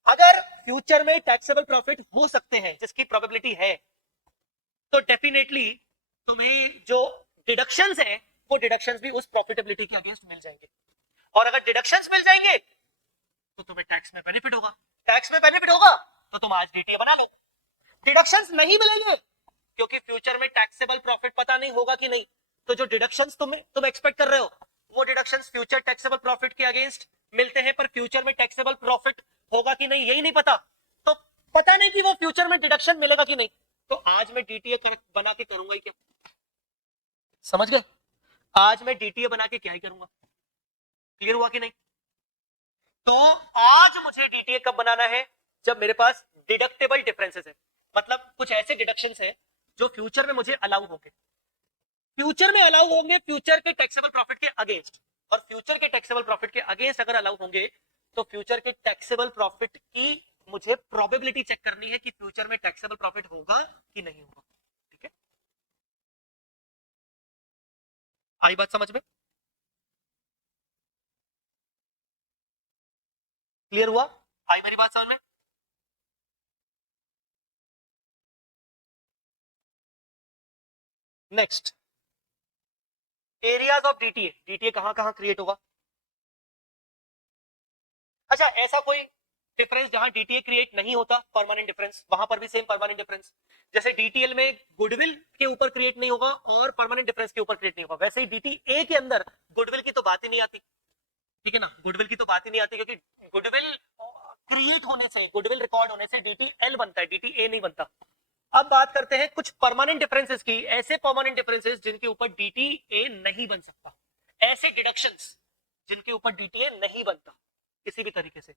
अगर फ्यूचर में टैक्सेबल प्रॉफिट हो सकते हैं जिसकी प्रोबेबिलिटी है, तो डेफिनेटली तुम्हें जो डिडक्शंस है वो डिडक्शंस भी उस प्रॉफिटेबिलिटी के अगेंस्ट मिल जाएंगे। और अगर डिडक्शंस मिल जाएंगे तो तुम्हें टैक्स में बेनिफिट होगा। टैक्स में बेनिफिट होगा तो तुम आज डीटीए बना लो। डिडक्शंस नहीं मिलेंगे क्योंकि फ्यूचर में टैक्सेबल प्रॉफिट पता नहीं होगा कि नहीं, तो जो डिडक्शंस तुम एक्सपेक्ट कर रहे हो वो डिडक्शंस फ्यूचर टैक्सेबल प्रॉफिट के अगेंस्ट मिलते हैं, पर फ्यूचर में टैक्सेबल प्रॉफिट होगा कि नहीं यही नहीं पता। तो पता नहीं कि वो फ्यूचर में डिडक्शन मिलेगा कि नहीं, तो आज मैं डीटीए बना के करूंगा ही क्या? समझ गए? आज मैं डीटीए बना के क्या ही करूंगा। क्लियर हुआ कि नहीं? तो आज मुझे डीटीए कब बनाना है? जब मेरे पास डिडक्टेबल डिफरेंसेस है, मतलब कुछ ऐसे डिडक्शंस है जो फ्यूचर में मुझे अलाउ होंगे। फ्यूचर में अलाउ होंगे फ्यूचर के टैक्सेबल प्रॉफिट के अगेंस्ट, और फ्यूचर के टैक्सेबल प्रॉफिट के अगेंस्ट अगर अलाउ होंगे तो फ्यूचर के टैक्सेबल प्रॉफिट की मुझे प्रोबेबिलिटी चेक करनी है कि फ्यूचर में टैक्सेबल प्रॉफिट होगा कि नहीं होगा। ठीक है, आई बात समझ में? क्लियर हुआ? आई मेरी बात समझ में? Next, areas of DTA. DTA कहां कहां क्रिएट होगा? अच्छा, ऐसा कोई डिफरेंस जहां डीटीए क्रिएट नहीं होता, परमानेंट डिफरेंस, वहां पर भी सेम परमानेंट डिफरेंस। जैसे डीटीएल में गुडविल के ऊपर क्रिएट नहीं होगा और परमानेंट डिफरेंस के ऊपर क्रिएट नहीं होगा, वैसे ही डीटीए के अंदर गुडविल की तो बात ही नहीं आती। ठीक है ना, गुडविल की तो बात ही नहीं आती, क्योंकि गुडविल क्रिएट होने से, गुडविल रिकॉर्ड होने से डीटीएल बनता है, डीटीए नहीं बनता। अब बात करते हैं कुछ परमानेंट डिफरेंसेस की, ऐसे परमानेंट डिफरेंसेस जिनके ऊपर डीटीए नहीं बन सकता, ऐसे डिडक्शंस जिनके ऊपर डीटीए नहीं बनता किसी भी तरीके से,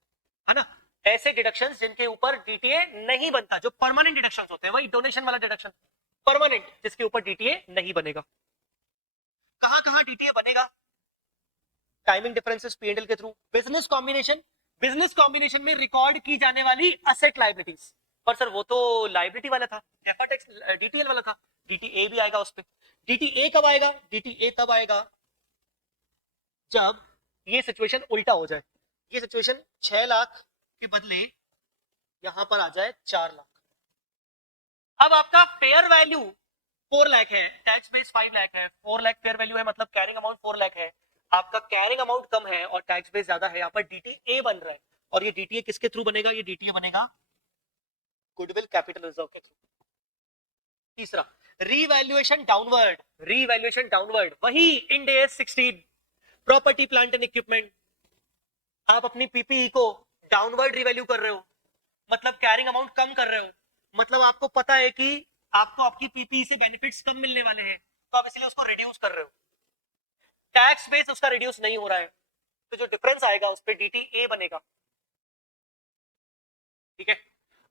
है ना, ऐसे डिडक्शंस जिनके ऊपर डीटीए नहीं बनता, जो परमानेंट डिडक्शंस होते हैं, वही डोनेशन वाला डिडक्शन, परमानेंट, जिसके ऊपर डीटीए नहीं बनेगा। कहां कहां डीटीए बनेगा? टाइमिंग डिफरेंसेस पीएनएल के through, business combination, business combination में रिकॉर्ड की जाने वाली असेट लायबिलिटीज, पर सर वो तो लायबिलिटी वाला था, डेफर्ड टैक्स डीटीएल वाला था, डीटीए भी आएगा उस पे। डीटीए कब आएगा? डीटीए तब आएगा जब ये सिचुएशन उल्टा हो जाए, ये सिचुएशन 6 लाख के बदले यहां पर आ जाए 4 लाख। अब आपका फेयर वैल्यू 4 लाख है, टैक्स बेस 5 लाख है, 4 लाख फेयर वैल्यू है, मतलब कैरिंग अमाउंट 4 लाख है, आपका कैरिंग अमाउंट कम है और टैक्स बेस ज्यादा है, यहाँ पर डीटीए बन रहा है। और ये डीटीए किसके थ्रू बनेगा? ये डीटीए बनेगा गुडविल कैपिटल रिजर्व के थ्रू। तीसरा, रीवैल्यूएशन डाउनवर्ड, रीवैल्यूएशन डाउनवर्ड, वही Ind AS 16, property plant and equipment, आप अपनी पीपीई को डाउनवर्ड रिवैल्यू कर रहे हो, मतलब कैरिंग अमाउंट कम कर रहे हो, मतलब आपको पता है कि आपको आपकी पीपीई से बेनिफिट्स कम मिलने वाले हैं, तो आप इसलिए उसको रिड्यूस कर रहे हो, टैक्स बेस उसका रिड्यूस नहीं हो रहा है, तो जो डिफरेंस आएगा उस पर डीटीए बनेगा। ठीक है,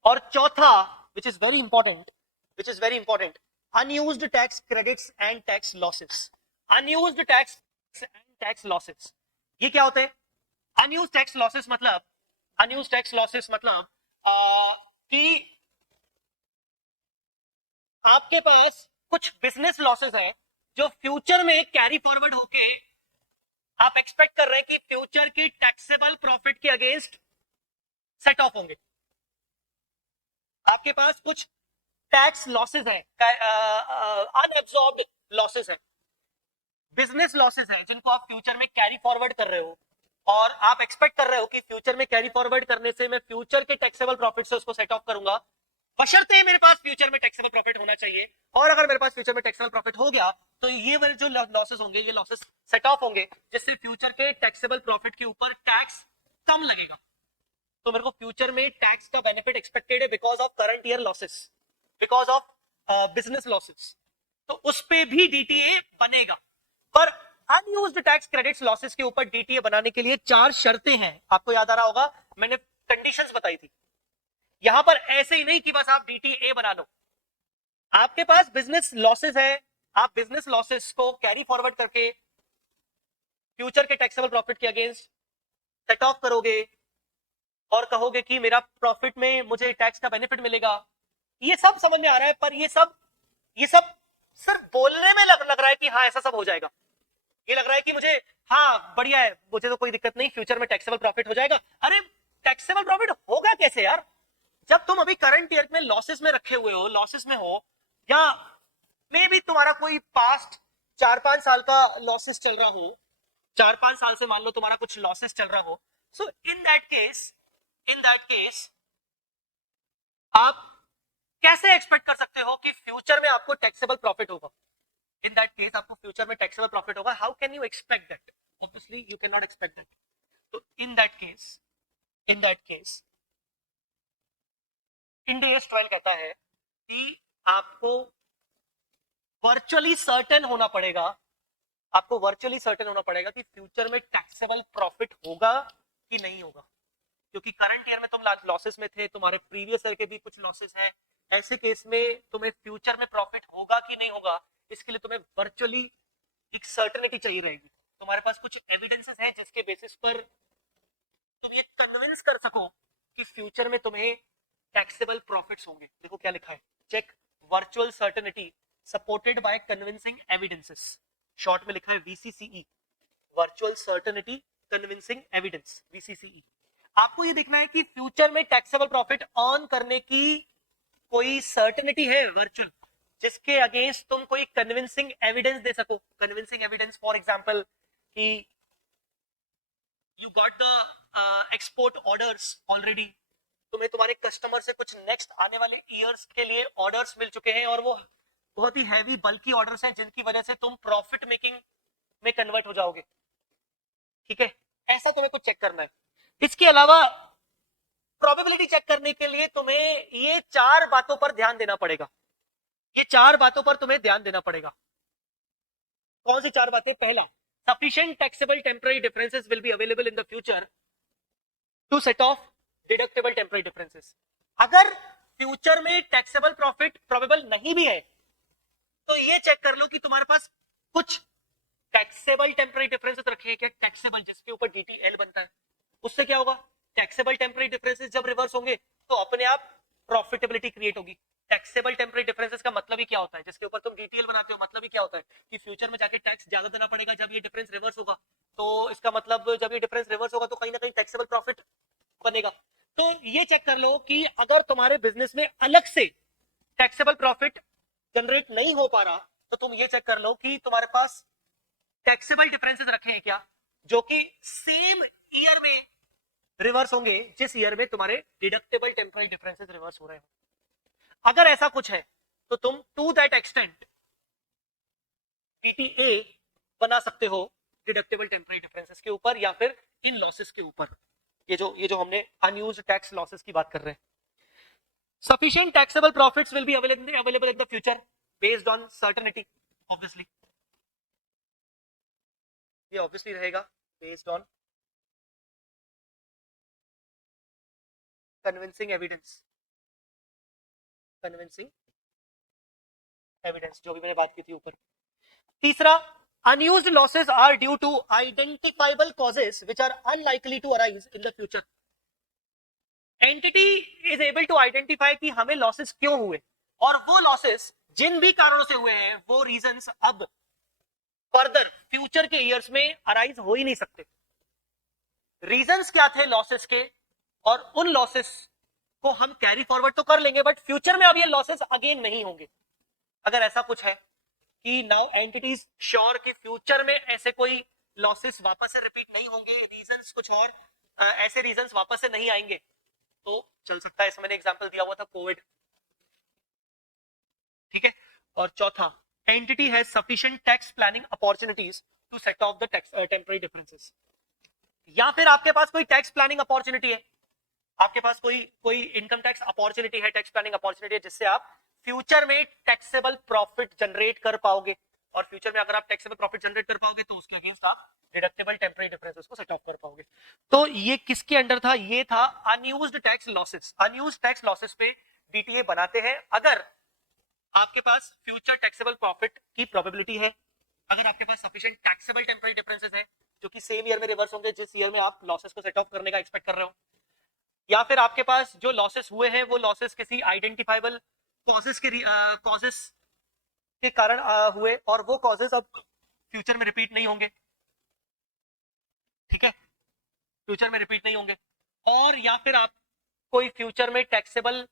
और चौथा, which is very important, which is very important, unused tax credits and tax losses. Unused tax and tax losses, ये क्या होते हैं? अनयूज्ड टैक्स लॉसेस मतलब, अनयूज्ड टैक्स लॉसेस मतलब कि आपके पास कुछ बिजनेस लॉसेस हैं जो फ्यूचर में कैरी फॉरवर्ड होके आप एक्सपेक्ट कर रहे हैं कि फ्यूचर की टैक्सेबल प्रॉफिट के अगेंस्ट सेट ऑफ होंगे। आपके पास कुछ टैक्स लॉसेस हैं, अनएब्सॉर्ब्ड लॉसेस हैं, बिजनेस लॉसेस हैं जिनको आप फ्यूचर में कैरी फॉरवर्ड कर रहे हो, और आप एक्सपेक्ट कर रहे हो कि फ्यूचर में कैरी फॉरवर्ड करने से मैं फ्यूचर के टैक्सेबल प्रॉफिट से उसको सेट ऑफ करूंगा, बशर्ते मेरे पास फ्यूचर में टैक्सेबल प्रॉफिट होना चाहिए। और अगर मेरे पास फ्यूचर में टैक्सेबल प्रॉफिट हो गया तो ये वाले जो लॉसेस होंगे, ये लॉसेस सेट ऑफ होंगे, जिससे फ्यूचर के टैक्सेबल प्रॉफिट के ऊपर टैक्स कम लगेगा। तो मेरे को फ्यूचर में टैक्स का बेनिफिट एक्सपेक्टेड है because of current year losses, because of business losses, तो उस पे भी डीटीए बनेगा। पर अनयूज्ड टैक्स क्रेडिट्स लॉसेस के ऊपर डीटीए बनाने के लिए 4 शर्तें हैं। आपको याद आ रहा होगा, मैंने कंडीशंस बताई थी। यहां पर ऐसे ही नहीं कि बस आप डीटीए बना लो, आपके पास बिजनेस लॉसेस है, आप बिजनेस लॉसेस को कैरी फॉरवर्ड करके फ्यूचर के टैक्सेबल प्रॉफिट के अगेंस्ट सेट ऑफ करोगे और कहोगे कि मेरा प्रॉफिट में मुझे टैक्स का बेनिफिट मिलेगा। ये सब समझ में आ रहा है, पर ये सब सिर्फ बोलने में लग रहा है कि हाँ ऐसा सब हो जाएगा। ये लग रहा है कि मुझे हाँ बढ़िया है, मुझे तो कोई दिक्कत नहीं, फ्यूचर में टैक्सेबल प्रॉफिट हो जाएगा। अरे टैक्सेबल प्रॉफिट होगा कैसे यार, जब तुम अभी करंट ईयर में लॉसेस में रखे हुए हो, लॉसेस में हो, या मे भी तुम्हारा कोई पास्ट 4-5 साल का लॉसेस चल रहा हो, 4-5 साल से मान लो तुम्हारा कुछ लॉसेस चल रहा हो। सो इन दैट केस आप कैसे एक्सपेक्ट कर सकते हो कि फ्यूचर में आपको टैक्सेबल प्रॉफिट होगा? इन दैट केस आपको फ्यूचर में टैक्सेबल प्रॉफिट होगा। How can you expect that? Obviously you can not expect that. तो in that case Ind AS 12 कहता है कि आपको वर्चुअली सर्टेन होना पड़ेगा, आपको वर्चुअली सर्टेन होना पड़ेगा कि फ्यूचर में टैक्सेबल प्रॉफिट होगा कि नहीं होगा। क्योंकि करंट ईयर में तुम लॉसेस में थे, तुम्हारे प्रीवियस ईयर के भी कुछ लॉसेस हैं, ऐसे केस में तुम्हें फ्यूचर में प्रॉफिट होगा कि नहीं होगा, इसके लिए तुम्हें वर्चुअली एक सर्टेनिटी चाहिए रहेगी। तुम्हारे पास कुछ एविडेंसेस हैं जिसके बेसिस पर तुम ये कन्विंस कर सको कि फ्यूचर में तुम्हें टैक्सेबल प्रॉफिट्स होंगे। देखो क्या लिखा है, check virtual certainty supported by convincing evidences, short में लिखा है VCCE, virtual certainty convincing evidence, VCCE. आपको ये देखना है कि फ्यूचर में टैक्सेबल प्रॉफिट अर्न करने की कोई सर्टेनिटी है वर्चुअल, जिसके अगेंस्ट तुम कोई कन्विंसिंग एविडेंस दे सको। कन्विंसिंग एविडेंस फॉर एग्जांपल कि you got the export orders already, तुम्हें तुम्हारे कस्टमर से कुछ नेक्स्ट आने वाले ईयर्स के लिए ऑर्डर्स मिल चुके हैं और वो बहुत ही हैवी बल्कि ऑर्डर्स हैं जिनकी वजह से तुम प्रॉफिट मेकिंग में कन्वर्ट हो जाओगे। ठीक है, ऐसा तुम्हें कुछ चेक करना है। इसके अलावा प्रोबेबिलिटी चेक करने के लिए तुम्हें ये 4 बातों पर ध्यान देना पड़ेगा। ये 4 बातों पर तुम्हें ध्यान देना पड़ेगा। कौन सी 4 बातें? पहला, sufficient taxable temporary differences will be available in the future to set off deductible temporary differences। अगर फ्यूचर में टैक्सेबल प्रॉफिट प्रोबेबल नहीं भी है तो ये चेक कर लो कि तुम्हारे पास कुछ टैक्सेबल टेम्पररी डिफरेंसेस रखे हैं क्या, टैक्सेबल, जिसके ऊपर डीटीएल बनता है। उससे क्या होगा, टैक्सेबल टेम्पररी डिफरेंसेस जब रिवर्स होंगे तो अपने आप प्रॉफिटेबिलिटी क्रिएट होगी। टैक्सेबल टेम्पररी डिफरेंसेस का मतलब ही क्या होता है, जिसके ऊपर तुम डीटीएल बनाते हो, मतलब ही क्या होता है कि फ्यूचर में जाके टैक्स ज्यादा देना पड़ेगा जब ये डिफरेंस रिवर्स होगा। तो इसका मतलब जब ये डिफरेंस रिवर्स होगा तो कहीं ना कहीं टैक्सेबल प्रॉफिट बनेगा। तो ये चेक कर लो कि अगर तुम्हारे बिजनेस में अलग से टैक्सेबल प्रॉफिट जनरेट नहीं हो पा रहा तो तुम ये चेक कर लो कि तुम्हारे पास टैक्सेबल डिफरेंसेस रखे हैं क्या जो कि सेम ईयर में रिवर्स होंगे जिस ईयर में तुम्हारे डिडक्टेबल टेम्पररी डिफरेंसेस रिवर्स हो रहे हो। अगर ऐसा कुछ है तो तुम टू दैट एक्सटेंट डीटीए बना सकते हो डिडक्टेबल टेम्पररी डिफरेंसेस के ऊपर या फिर इन लॉसेस के ऊपर। ये जो हमने अनयूज्ड टैक्स लॉसेस की बात कर रहे हैं। Sufficient taxable profits will be available in the future based on certainty, obviously। ये obviously रहेगा based on convincing evidence, जो भी मैंने बात की थी ऊपर। तीसरा, unused losses are due to identifiable causes which are unlikely to arise in the future। Entity is able to identify कि हमें लॉसेस क्यों हुए और वो लॉसेस जिन भी कारणों से हुए हैं वो रीजंस अब फर्दर फ्यूचर के ईयर्स में अराइज हो ही नहीं सकते। रीजंस क्या थे लॉसेस के, और उन लॉसेस को हम कैरी फॉरवर्ड तो कर लेंगे बट फ्यूचर में अब ये लॉसेस अगेन नहीं होंगे। अगर ऐसा कुछ है कि नाउ एंटिटीज श्योर कि फ्यूचर में ऐसे कोई लॉसेस वापस से रिपीट नहीं होंगे, रीजंस कुछ और ऐसे रीजंस वापस से नहीं आएंगे तो चल सकता है। इसमें मैंने एग्जांपल दिया हुआ था कोविड। ठीक है। और चौथा, entity has sufficient tax planning opportunities to set off the tax temporary differences. या फिर आपके पास कोई टैक्स प्लानिंग अपॉर्चुनिटी है, आपके पास कोई इनकम टैक्स अपॉर्चुनिटी है, टैक्स प्लानिंग अपॉर्चुनिटी है, जिससे आप फ्यूचर में टैक्सेबल प्रॉफिट जनरेट कर पाओगे, और फ्यूचर में अगर आप टैक्सेबल प्रॉफिट जनरेट कर पाओगे तो उसके अगेंस्ट आप डिडक्टेबल टेम्पररी डिफरेंसेस को सेट ऑफ कर पाओगे. तो ये किसके अंडर था? ये था unused tax losses. Unused tax losses पे डीटीए बनाते हैं अगर आपके पास फ्यूचर टैक्सेबल प्रॉफिट की प्रोबेबिलिटी है, अगर आपके पास सफिशिएंट टैक्सेबल टेम्पररी डिफरेंसेस है जो कि सेम ईयर में रिवर्स होंगे जिस ईयर में आप लॉसेस को सेट ऑफ करने का एक्सपेक्ट कर रहे हो, या फिर आपके पास जो लॉसेस हुए हैं वो लॉसेस किसी आइडेंटिफाइबल कॉजेस के कारण हुए और वो कॉजेस अब फ्यूचर में रिपीट नहीं होंगे. ठीक है, फ्यूचर में रिपीट नहीं होंगे. और या फिर आप कोई फ्यूचर में टैक्सेबल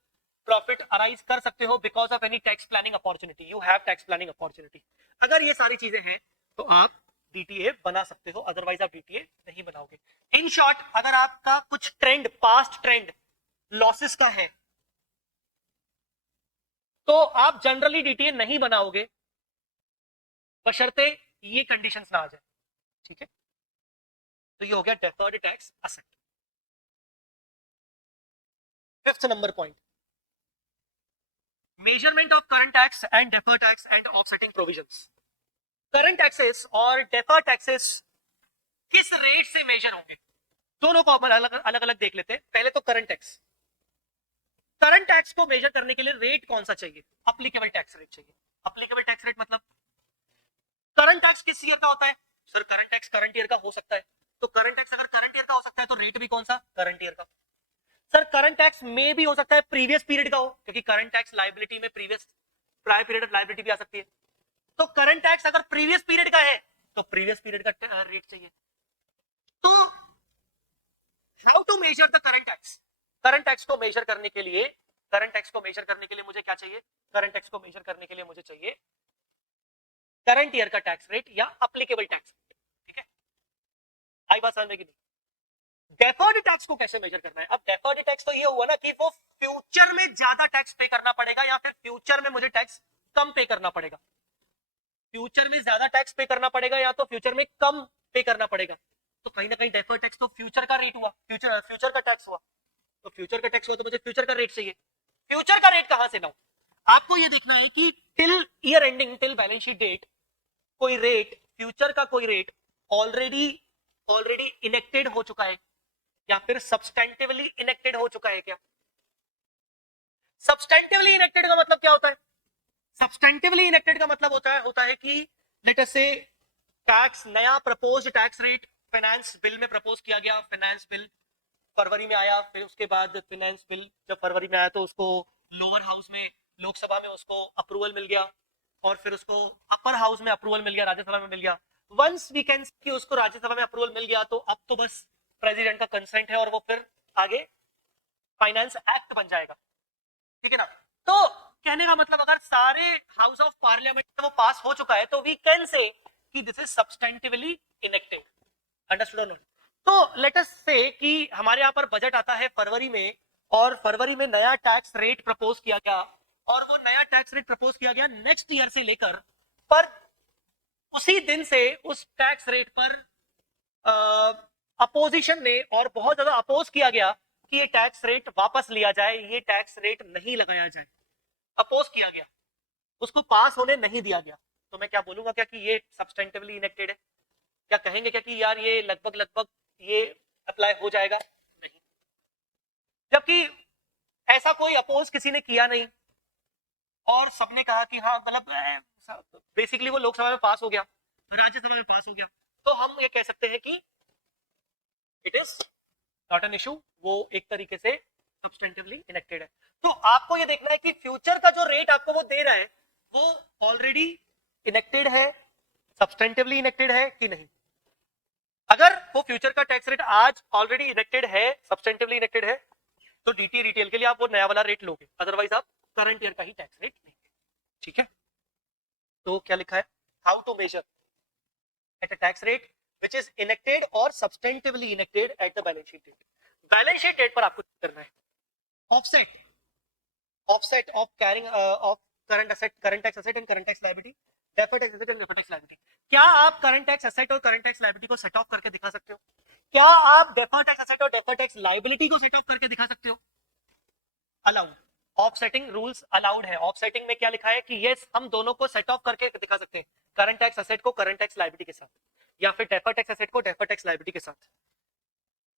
प्रॉफिट अराइज कर सकते हो because of any tax planning opportunity. You have tax planning opportunity. अगर ये सारी चीजें हैं तो आप डीटीए बना सकते हो, अदरवाइज आप डीटीए नहीं बनाओगे. इन शॉर्ट, अगर आपका कुछ ट्रेंड, पास्ट ट्रेंड लॉसेस का है तो आप जनरली डीटीए नहीं बनाओगे बशर्ते ये कंडीशंस ना आ जाए. ठीक है, तो ये हो गया deferred tax asset. Fifth number point, measurement of current tax and deferred tax and offsetting provisions. Current taxes और डेफर्ड टैक्सेस किस रेट से मेजर होंगे, दोनों को अपन अलग अलग देख लेते हैं. पहले तो करंट टैक्स. करंट टैक्स को मेजर करने के लिए रेट कौन सा चाहिए? अप्लीकेबल टैक्स रेट चाहिए. अप्लीकेबल टैक्स रेट मतलब करंट टैक्स किस ईयर का होता है? Sir current tax current year का हो सकता है. तो करंट टैक्स अगर करंट ईयर का हो सकता है तो रेट भी कौन सा? करंट ईयर का. सर करंट टैक्स में भी हो सकता है प्रीवियस पीरियड का हो, क्योंकि करंट टैक्स लायबिलिटी में previous prior period of liability भी आ सकती है. तो करंट टैक्स अगर प्रीवियस पीरियड का है तो प्रीवियस पीरियड का रेट चाहिए. तो how to measure the current tax? Current tax को मेजर करने के लिए मुझे क्या चाहिए? करंट टैक्स को मेजर करने के लिए मुझे चाहिए करंट ईयर का टैक्स रेट या अप्लीकेबल टैक्स. ठीक है, आई बात समझ में कि नहीं? डेफर्ड टैक्स को कैसे मेजर करना है? अब डेफर्ड टैक्स तो ये हुआ ना कि वो फ्यूचर में ज्यादा टैक्स पे करना पड़ेगा या फिर फ्यूचर में मुझे टैक्स कम पे करना पड़ेगा. फ्यूचर में ज्यादा टैक्स पे करना पड़ेगा या तो फ्यूचर में कम पे करना पड़ेगा. तो कहीं ना कहीं डेफर्ड टैक्स तो फ्यूचर का रेट हुआ, फ्यूचर का टैक्स हुआ. तो फ्यूचर का टैक्स हुआ तो मुझे फ्यूचर का रेट चाहिए. फ्यूचर का रेट कहां से लाऊं? आपको ये देखना है कि till year ending, till balance sheet date कोई रेट, फ्यूचर का कोई रेट ऑलरेडी इनेक्टेड हो चुका है या फिर सब्सटेंटिवली इनेक्टेड हो चुका है क्या? सब्सटेंटिवली इनेक्टेड का मतलब क्या होता है? सब्सटेंटिवली इनेक्टेड का मतलब होता है कि लेट अस से टैक्स, नया proposed tax rate finance bill में प्रपोज किया गया. फाइनेंस बिल फरवरी में आया, फिर उसके बाद फाइनेंस बिल जब फरवरी में आया तो उसको लोअर हाउस में, लोकसभा में उसको अप्रूवल मिल गया और फिर उसको अपर हाउस में अप्रूवल मिल गया, राज्यसभा में मिल गया. वंस वी कैन कि उसको राज्यसभा में अप्रूवल मिल गया तो अब तो बस प्रेसिडेंट का कंसेंट है और वो फिर आगे फाइनेंस एक्ट बन जाएगा. ठीक है ना? तो कहने का मतलब अगर सारे हाउस ऑफ पार्लियामेंट में वो पास हो चुका है तो वी कैन से कि दिस इज सब्सटेंटिवली इनेक्टेड. अंडरस्टूड और नॉट? तो लेट अस से कि हमारे यहां पर बजट आता है फरवरी में और फरवरी में नया टैक्स रेट प्रपोज किया गया और वो नया टैक्स रेट प्रपोज किया गया नेक्स्ट ईयर से लेकर, पर उसी दिन से उस टैक्स रेट पर अपोजिशन ने और बहुत ज्यादा अपोज किया गया कि ये टैक्स रेट वापस लिया जाए, ये टैक्स रेट नहीं लगाया जाए. अपोज किया गया, उसको पास होने नहीं दिया गया. तो मैं क्या बोलूंगा क्या कि ये सब्सटेंटिवली इनेक्टेड है? क्या कहेंगे क्या कि यार ये लगभग ये अप्लाई हो जाएगा? नहीं. जबकि ऐसा कोई अपोज किसी ने किया नहीं और सबने कहा कि हाँ, मतलब बेसिकली वो लोकसभा में पास हो गया, राज्यसभा में पास हो गया, तो हम ये कह सकते हैं कि it is not an issue, वो एक तरीके से सब्सटेंटिवली इनेक्टेड है. तो आपको ये देखना है कि फ्यूचर का जो रेट आपको वो दे रहा है वो ऑलरेडी इनेक्टेड है, सब्सटेंटिवली इनेक्टेड है कि नहीं. अगर वो फ्यूचर का टैक्स रेट आज ऑलरेडी इनेक्टेड है, सब्सटेंटिवली इनेक्टेड है, तो डीटी रिटेल के लिए आप वो नया वाला रेट लोगे, अदरवाइज आप करंट ईयर का ही टैक्स रेट लेंगे. ठीक है, तो क्या लिखा है? How to measure at a tax rate which is enacted or substantively enacted at the balance sheet date. Balance sheet date पर आपको करना है offset of carrying of current tax asset and current tax liability. Deferred tax asset and deferred tax liability. क्या आप current tax asset और current tax liability को set of करके दिखा सकते हो? क्या आप डेफर्ड टैक्स एसेट और डेफर्ड टैक्स लायबिलिटी को सेट ऑफ करके दिखा सकते हो? अलाउड। ऑफसेटिंग रूल्स अलाउड है। ऑफसेटिंग में क्या लिखा है कि यस हम दोनों को सेट ऑफ करके दिखा सकते हैं, करंट टैक्स एसेट को करंट टैक्स लायबिलिटी के साथ, या फिर डेफर्ड टैक्स एसेट को डेफर्ड टैक्स लायबिलिटी के साथ।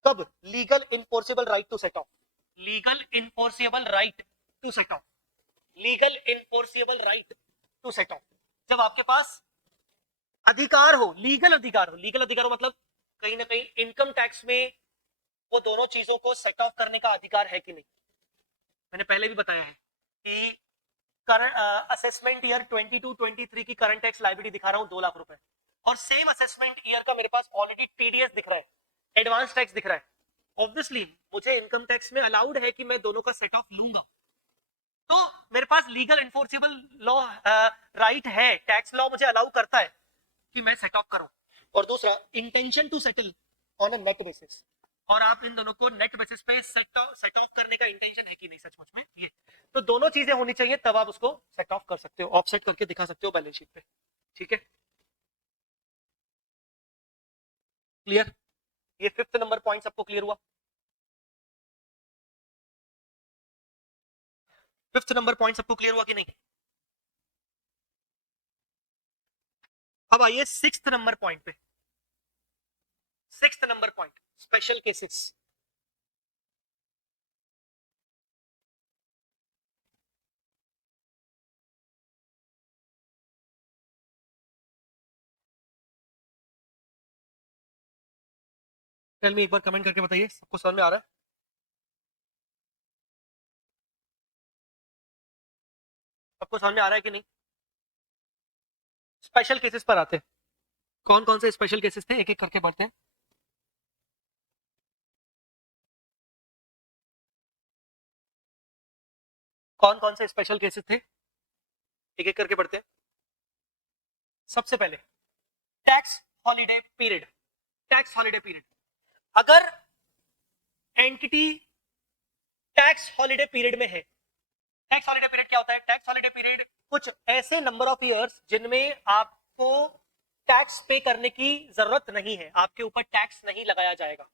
कब? Legal enforceable right to set off, legal enforceable right to set off, legal enforceable right to set off, जब आपके पास अधिकार हो, लीगल अधिकार हो। लीगल अधिकार हो मतलब कहीं ना कहीं इनकम टैक्स में वो दोनों चीजों को सेट ऑफ करने का अधिकार है कि नहीं। मैंने पहले भी बताया है कि असेसमेंट ईयर 22-23 की करंट टैक्स लायबिलिटी दिखा रहा हूं 2 लाख रुपए, और सेम असेसमेंट ईयर का मेरे पास ऑलरेडी टीडीएस दिख रहा है, एडवांस टैक्स दिख रहा है। ऑब्वियसली मुझे इनकम टैक्स में अलाउड है कि मैं दोनों का सेट ऑफ लूंगा, तो मेरे पास लीगल इन्फोर्सेबल लॉ राइट है, टैक्स लॉ मुझे अलाउ करता है कि मैं सेट ऑफ करूं। और दूसरा, intention to settle on a net basis, और आप इन दोनों को नेट बेसिस पे सेट ऑफ करने का इंटेंशन है कि नहीं सचमुच में, ये तो दोनों चीजें होनी चाहिए, तब आप उसको सेट ऑफ कर सकते हो, ऑफसेट करके दिखा सकते हो बैलेंस शीट पे। ठीक है, क्लियर? ये 5th नंबर पॉइंट सबको क्लियर हुआ? 5th नंबर पॉइंट सबको क्लियर हुआ कि नहीं? अब आइए 6th नंबर पॉइंट पे। 6th number point, special cases. Tell me, एक बार कमेंट करके बताइए सबको समझ में आ रहा है? सबको समझ में आ रहा है कि नहीं? स्पेशल केसेस पर आते हैं। कौन कौन से स्पेशल केसेस थे, एक एक करके बढ़ते हैं। कौन कौन से स्पेशल केसेस थे, एक एक करके बढ़ते हैं। सबसे पहले tax holiday period. Tax holiday period, अगर एंटिटी टैक्स हॉलिडे पीरियड में है। टैक्स हॉलिडे पीरियड क्या होता है? टैक्स हॉलिडे पीरियड कुछ ऐसे नंबर ऑफ इयर्स जिनमें आपको टैक्स पे करने की जरूरत नहीं है, आपके ऊपर टैक्स नहीं लगाया जाएगा।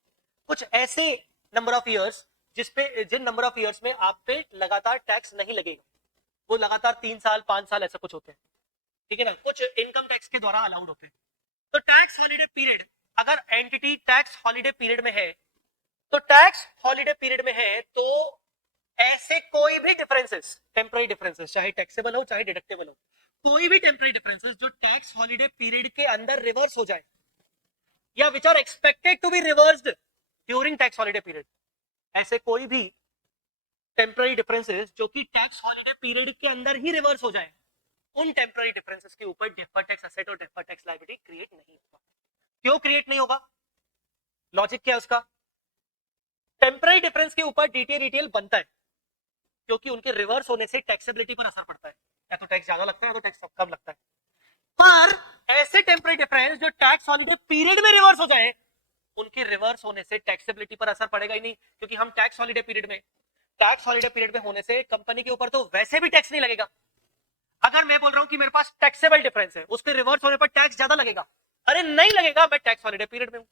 कुछ ऐसे नंबर ऑफ इयर्स जिन नंबर ऑफ इयर्स में आप पे लगातार टैक्स नहीं लगेगा, वो लगातार 3 साल 5 साल ऐसा कुछ होते हैं, ठीक है ना, कुछ इनकम टैक्स के द्वारा अलाउड होते हैं। तो टैक्स हॉलिडे पीरियड, अगर एंटिटी टैक्स हॉलिडे पीरियड में है, तो टैक्स हॉलिडे पीरियड में है तो ऐसे कोई भी डिफरेंसेस, टेम्पररी डिफरेंसेस, चाहे टैक्सेबल हो चाहे डिडक्टेबल हो, कोई भी टेम्पररी डिफरेंसेस जो टैक्स हॉलिडे पीरियड के अंदर रिवर्स हो जाए, या which are expected to be reversed during tax holiday period, ऐसे कोई भी टेम्पररी डिफरेंसेस जो कि टैक्स हॉलिडे पीरियड के अंदर ही रिवर्स हो जाए, उन टेम्पररी डिफरेंसेस के ऊपर डेफर्ड टैक्स एसेट और डेफर्ड टैक्स लायबिलिटी क्रिएट नहीं होगा। क्यों क्रिएट नहीं होगा? लॉजिक क्या है उसका? टेम्पररी डिफरेंस के ऊपर डीटीए डीटीएल बनता है क्योंकि उनके रिवर्स होने से टैक्सेबिलिटी पर असर पड़ता है, या तो टैक्स ज्यादा लगता है या तो टैक्स कम लगता है। पर ऐसे टेम्पररी डिफरेंस जो टैक्स हॉलिडे पीरियड में रिवर्स हो जाए, उनके रिवर्स होने से टैक्सेबिलिटी पर असर पड़ेगा ही नहीं, क्योंकि हम टैक्स हॉलिडे पीरियड में होने से कंपनी के ऊपर तो वैसे भी टैक्स नहीं लगेगा। अगर मैं बोल रहा हूं कि मेरे पास टैक्सेबल डिफरेंस है, उसके रिवर्स होने पर टैक्स ज्यादा लगेगा, अरे नहीं लगेगा, मैं टैक्स हॉलिडे पीरियड में हूं।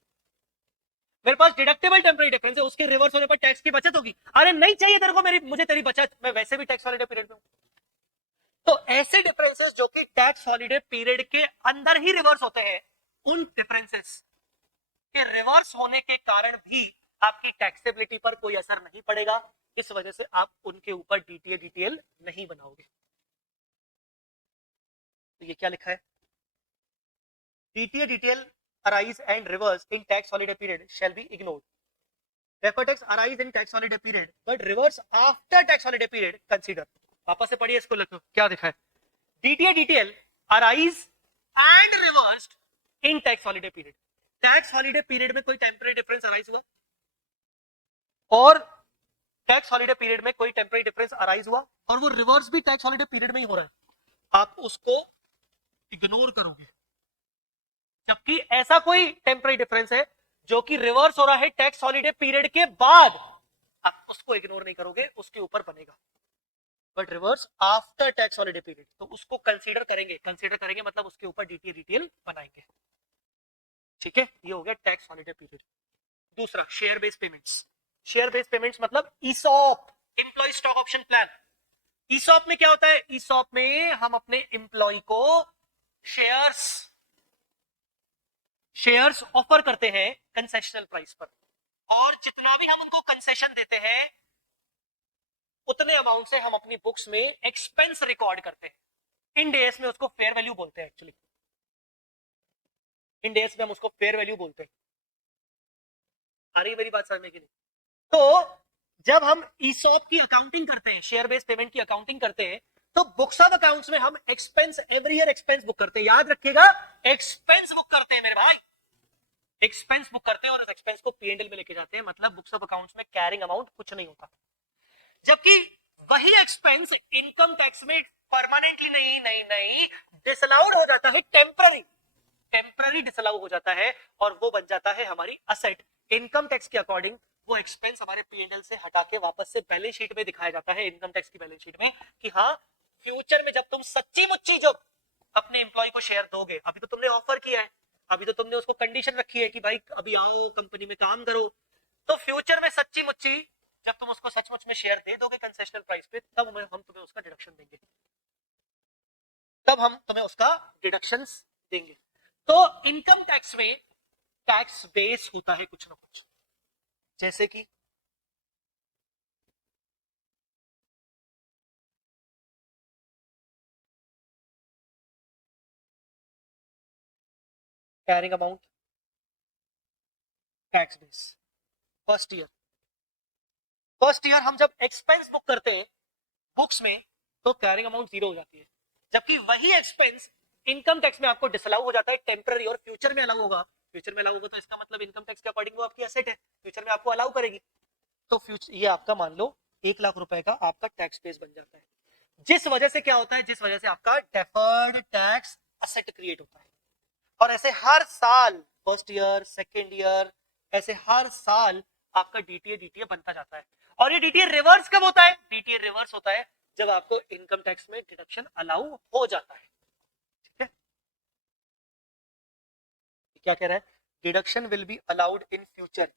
मेरे पास डिडक्टेबल टेम्पररी डिफरेंस है, उसके रिवर्स होने पर टैक्स की बचत होगी, अरे नहीं चाहिए तेरे को मुझे तेरी बचत, मैं वैसे भी टैक्स हॉलिडे पीरियड में हूं। तो ऐसे डिफरेंसेस जो कि टैक्स हॉलिडे पीरियड के अंदर ही रिवर्स होते हैं, उन डिफरेंसेस के रिवर्स होने के कारण भी आपकी टैक्सेबिलिटी पर कोई असर नहीं पड़ेगा, इस वजह से आप उनके ऊपर डीटीए डीटीएल नहीं बनाओगे। तो ये क्या लिखा है? DTA DTL arise and reverse in tax holiday period shall be ignored. Deferred tax arise in tax holiday period but reverse after tax holiday period consider. वापस से पढ़िए इसको, लिखो क्या दिखा है। DTA DTL arise and reversed in tax holiday period. Tax holiday period में कोई टेम्पररी डिफरेंस अराइज हुआ और टैक्स हॉलिडे पीरियड में कोई टेम्पररी डिफरेंस अराइज हुआ और वो रिवर्स भी टैक्स हॉलिडे पीरियड में ही हो रहा है, आप उसको इग्नोर करोगे। जबकि ऐसा कोई टेम्पररी डिफरेंस है जो कि रिवर्स हो रहा है टैक्स हॉलिडे पीरियड के बाद, आप उसको इग्नोर नहीं करोगे, उसके ऊपर बनेगा। But reverse after tax holiday period, तो उसको कंसीडर करेंगे मतलब उसके ऊपर डीटीए डिटेल बनाएंगे। ठीक है, ये हो गया टैक्स हॉलिडे पीरियड। दूसरा share based payments. Share based payments मतलब ESOP, employ stock option plan. ESOP में क्या होता है? ईसॉप में हम अपने एम्प्लॉय को शेयर्स शेयर्स ऑफर करते हैं कंसेशनल प्राइस पर, और जितना भी हम उनको कंसेशन देते हैं उतने अमाउंट से हम अपनी बुक्स में एक्सपेंस रिकॉर्ड करते हैं। इन डेज में उसको फेयर वैल्यू बोलते हैं। एक्चुअली इन डेज में हम उसको फेयर वैल्यू बोलते हैं। आ रही है मेरी बात समझ में कि नहीं? तो जब हम ईसॉप की अकाउंटिंग करते हैं, शेयर बेस्ड पेमेंट की अकाउंटिंग करते हैं, तो बुक्स ऑफ अकाउंट्स में हम expense every year expense book करते हैं। याद रखिएगा, एक्सपेंस बुक करते हैं मेरे भाई, एक्सपेंस बुक करते हैं और उस एक्सपेंस को पीएनएल में लेके जाते हैं। मतलब बुक्स ऑफ अकाउंट्स में कैरिंग अमाउंट कुछ नहीं होता। जबकि वही एक्सपेंस इनकम टैक्स में परमानेंटली नहीं डिसअलाउड हो जाता है, टेम्पररी डिसअलाउ हो जाता है, और वो बन जाता है हमारी असेट। इनकम टैक्स के अकॉर्डिंग वो एक्सपेंस हमारे पीएनएल से हटा के वापस से बैलेंस शीट में दिखाया जाता है, इनकम टैक्स की बैलेंस शीट में, कि हाँ फ्यूचर में जब तुम सच्ची मुच्ची जो अपने एम्प्लॉय को शेयर दोगे, अभी तो तुमने ऑफर किया है, अभी तो तुमने उसको कंडीशन रखी है कि भाई अभी आओ कंपनी में काम करो, तो फ्यूचर में सच्ची मुच्ची जब तुम उसको सचमुच में शेयर दे दोगे कंसेशनल प्राइस पे, तब हम तुम्हें उसका डिडक्शन देंगे, तब हम तुम्हें उसका डिडक्शन देंगे। तो इनकम टैक्स में टैक्स बेस होता है कुछ ना कुछ, जैसे कि carrying amount, tax base. First year हम जब एक्सपेंस बुक करते हैं बुक्स में, तो कैरिंग अमाउंट 0 हो जाती है, जबकि वही एक्सपेंस इनकम टैक्स में आपको डिसअलाउ हो जाता है टेम्पररी, और फ्यूचर में अलाउ होगा। फ्यूचर में अलाउ होगा तो इसका मतलब इनकम टैक्स के अकॉर्डिंग वो आपकी एसेट है, फ्यूचर में आपको अलाउ करेगी। तो फ्यूचर ये आपका मान लो 1 लाख रुपए का आपका टैक्स बेस बन जाता है, जिस वजह से क्या होता है, जिस वजह से आपका डेफर्ड टैक्स असेट क्रिएट होता है। और ऐसे हर साल, फर्स्ट ईयर सेकेंड ईयर, ऐसे हर साल आपका डीटीए डीटीए बनता जाता है। और ये डीटीए रिवर्स कब होता है? डीटीए रिवर्स होता है जब आपको इनकम टैक्स में डिडक्शन अलाउ हो जाता है। ठीक है, क्या कह रहा है? Deduction will be allowed in future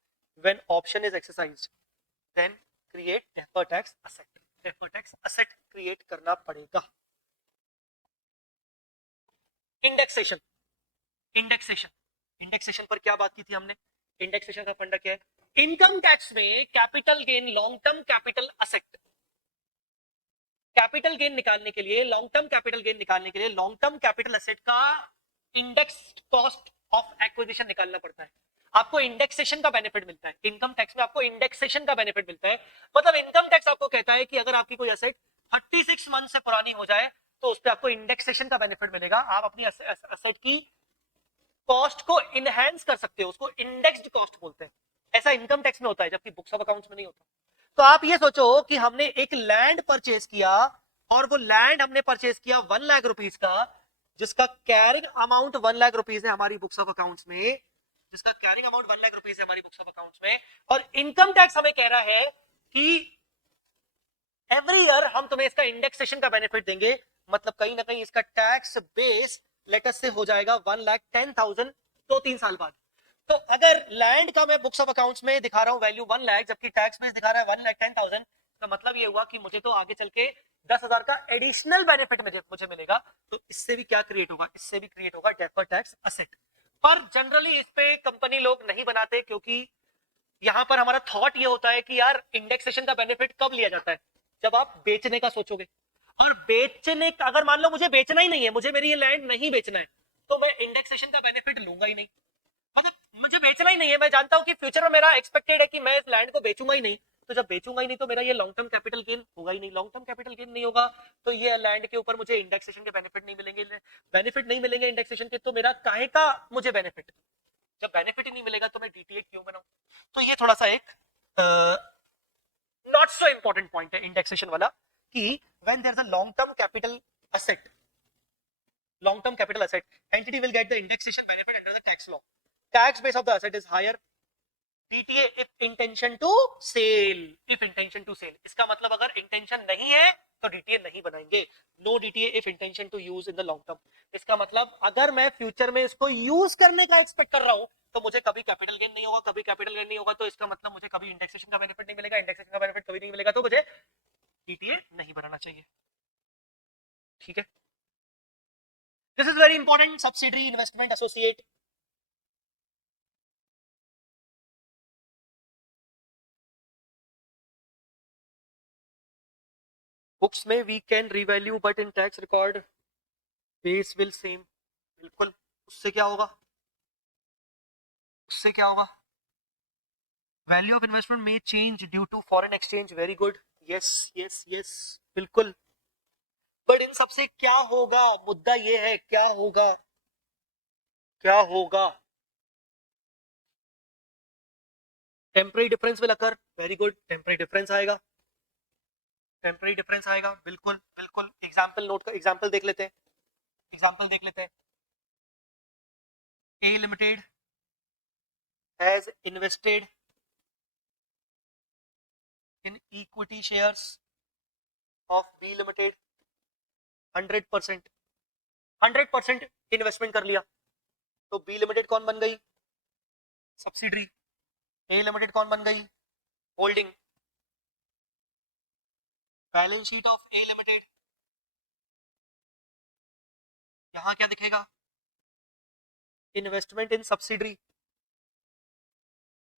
when option is exercised, then create deferred tax asset. Deferred tax asset create करना पड़ेगा। इंडेक्सेशन, इंडेक्सेशन पर क्या बात की थी हमने? इंडेक्सेशन का फंडा क्या है? इनकम टैक्स में capital gain, long term capital asset, capital gain निकालने के लिए, लॉन्ग टर्म कैपिटल गेन निकालने के लिए लॉन्ग टर्म कैपिटल असेट का इंडेक्स कॉस्ट ऑफ एक्विजिशन निकालना पड़ता है। आपको इंडेक्सेशन का बेनिफिट मिलता है इनकम टैक्स में, आपको इंडेक्सेशन का बेनिफिट मिलता है। मतलब इनकम टैक्स आपको कहता है कि अगर आपकी कोई असेट 36 मंथ से पुरानी हो जाए तो उस पर आपको इंडेक्सेशन का बेनिफिट मिलेगा। आप अपनी असेट की कॉस्ट को इनहेंस कर सकते हो, उसको इंडेक्स्ड कॉस्ट बोलते हैं। ऐसा इनकम टैक्स में होता है, जबकि बुक्स ऑफ अकाउंट्स में नहीं होता। तो आप ये सोचो कि हमने एक लैंड परचेज किया, और वो लैंड हमने परचेज किया 1 लाख रुपीज का, जिसका कैरिंग अमाउंट 1 लाख रुपीज है हमारी बुक्स ऑफ अकाउंट्स में, जिसका कैरिंग अमाउंट 1 लाख रुपीज है हमारी बुक्स ऑफ अकाउंट्स में, और इनकम टैक्स हमें कह रहा है कि एवरी ईयर हम तुम्हें इसका इंडेक्सेशन का बेनिफिट देंगे। मतलब कहीं ना कहीं इसका टैक्स बेस लेटर से हो जाएगा 1,10,000 2-3 साल बाद। तो अगर लैंड का मैं बुक्स ऑफ अकाउंट्स में दिखा रहा हूं वैल्यू 1 लाख, जबकि टैक्स बेस दिखा रहा है 1,10,000, तो मतलब ये हुआ कि मुझे तो आगे चल के 10,000 का एडिशनल बेनिफिट मुझे मिलेगा। तो इससे भी क्या क्रिएट होगा? इससे भी क्रिएट होगा डेफर्ड टैक्स असेट। पर जनरली इस पे कंपनी लोग नहीं बनाते, क्योंकि यहां पर हमारा थॉट ये होता है कि यार इंडेक्सेशन का बेनिफिट कब लिया जाता है? जब आप बेचने का सोचोगे। और बेचने का, अगर मान लो मुझे बेचना ही नहीं है, मुझे मेरी ये लैंड नहीं बेचना है, तो मैं इंडेक्सेशन का बेनिफिट लूंगा ही नहीं। मतलब मुझे बेचना ही नहीं है, मैं जानता हूं कि फ्यूचर में मेरा एक्सपेक्टेड है कि मैं इस लैंड को बेचूंगा ही नहीं, तो जब बेचूंगा ही नहीं तो मेरा ये लॉन्ग टर्म कैपिटल गेन होगा ही नहीं। लॉन्ग टर्म कैपिटल गेन नहीं होगा तो ये लैंड के ऊपर मुझे इंडेक्सेशन के बेनिफिट नहीं मिलेंगे। बेनिफिट नहीं मिलेंगे इंडेक्सेशन के, तो मेरा काहे का मुझे बेनिफिट? जब बेनिफिट ही नहीं मिलेगा तो मैं डीटीए क्यों बनाऊं? तो ये थोड़ा सा एक नॉट सो इंपॉर्टेंट पॉइंट है इंडेक्सेशन वाला, कि when there is a long term capital asset, long term capital asset, entity will get the indexation benefit under the tax law. Tax base of the asset is higher, DTA if intention to sell, if intention to sell, इसका मतलब अगर intention नहीं है तो DTA नहीं बनाएंगे। No DTA if intention to use in the long term, इसका मतलब अगर मैं फ्यूचर में इसको यूज करने का एक्सपेक्ट कर रहा हूं तो मुझे कभी कैपिटल गेन नहीं होगा, कभी कैपिटल गेन नहीं होगा, तो इसका मतलब मुझे कभी इंडेक्सेशन का बेनिफिट नहीं मिलेगा, इंडेक्सेशन का बेनिफिट कभी नहीं मिलेगा, तो मुझे डीटीए नहीं बनाना चाहिए। ठीक है, this is very important, subsidiary investment associate. Books में we can revalue but in tax record base will same, बिल्कुल। उससे क्या होगा, उससे क्या होगा, वैल्यू ऑफ इन्वेस्टमेंट में change due to foreign exchange, very good, yes yes yes, बिल्कुल। बट इन सबसे क्या होगा, मुद्दा ये है क्या होगा, क्या होगा, temporary difference will occur, very good, temporary difference आएगा, टेम्पररी डिफरेंस आएगा, बिल्कुल बिल्कुल। एग्जांपल नोट कर, एग्जांपल देख लेते हैं, एग्जांपल देख लेते हैं। A limited has invested in equity shares of B limited 100%, 100% investment कर लिया, तो बी लिमिटेड कौन बन गई, सब्सिडरी, ए लिमिटेड कौन बन गई, holding. Balance sheet of A limited, यहां क्या दिखेगा, इन्वेस्टमेंट इन सब्सिडरी,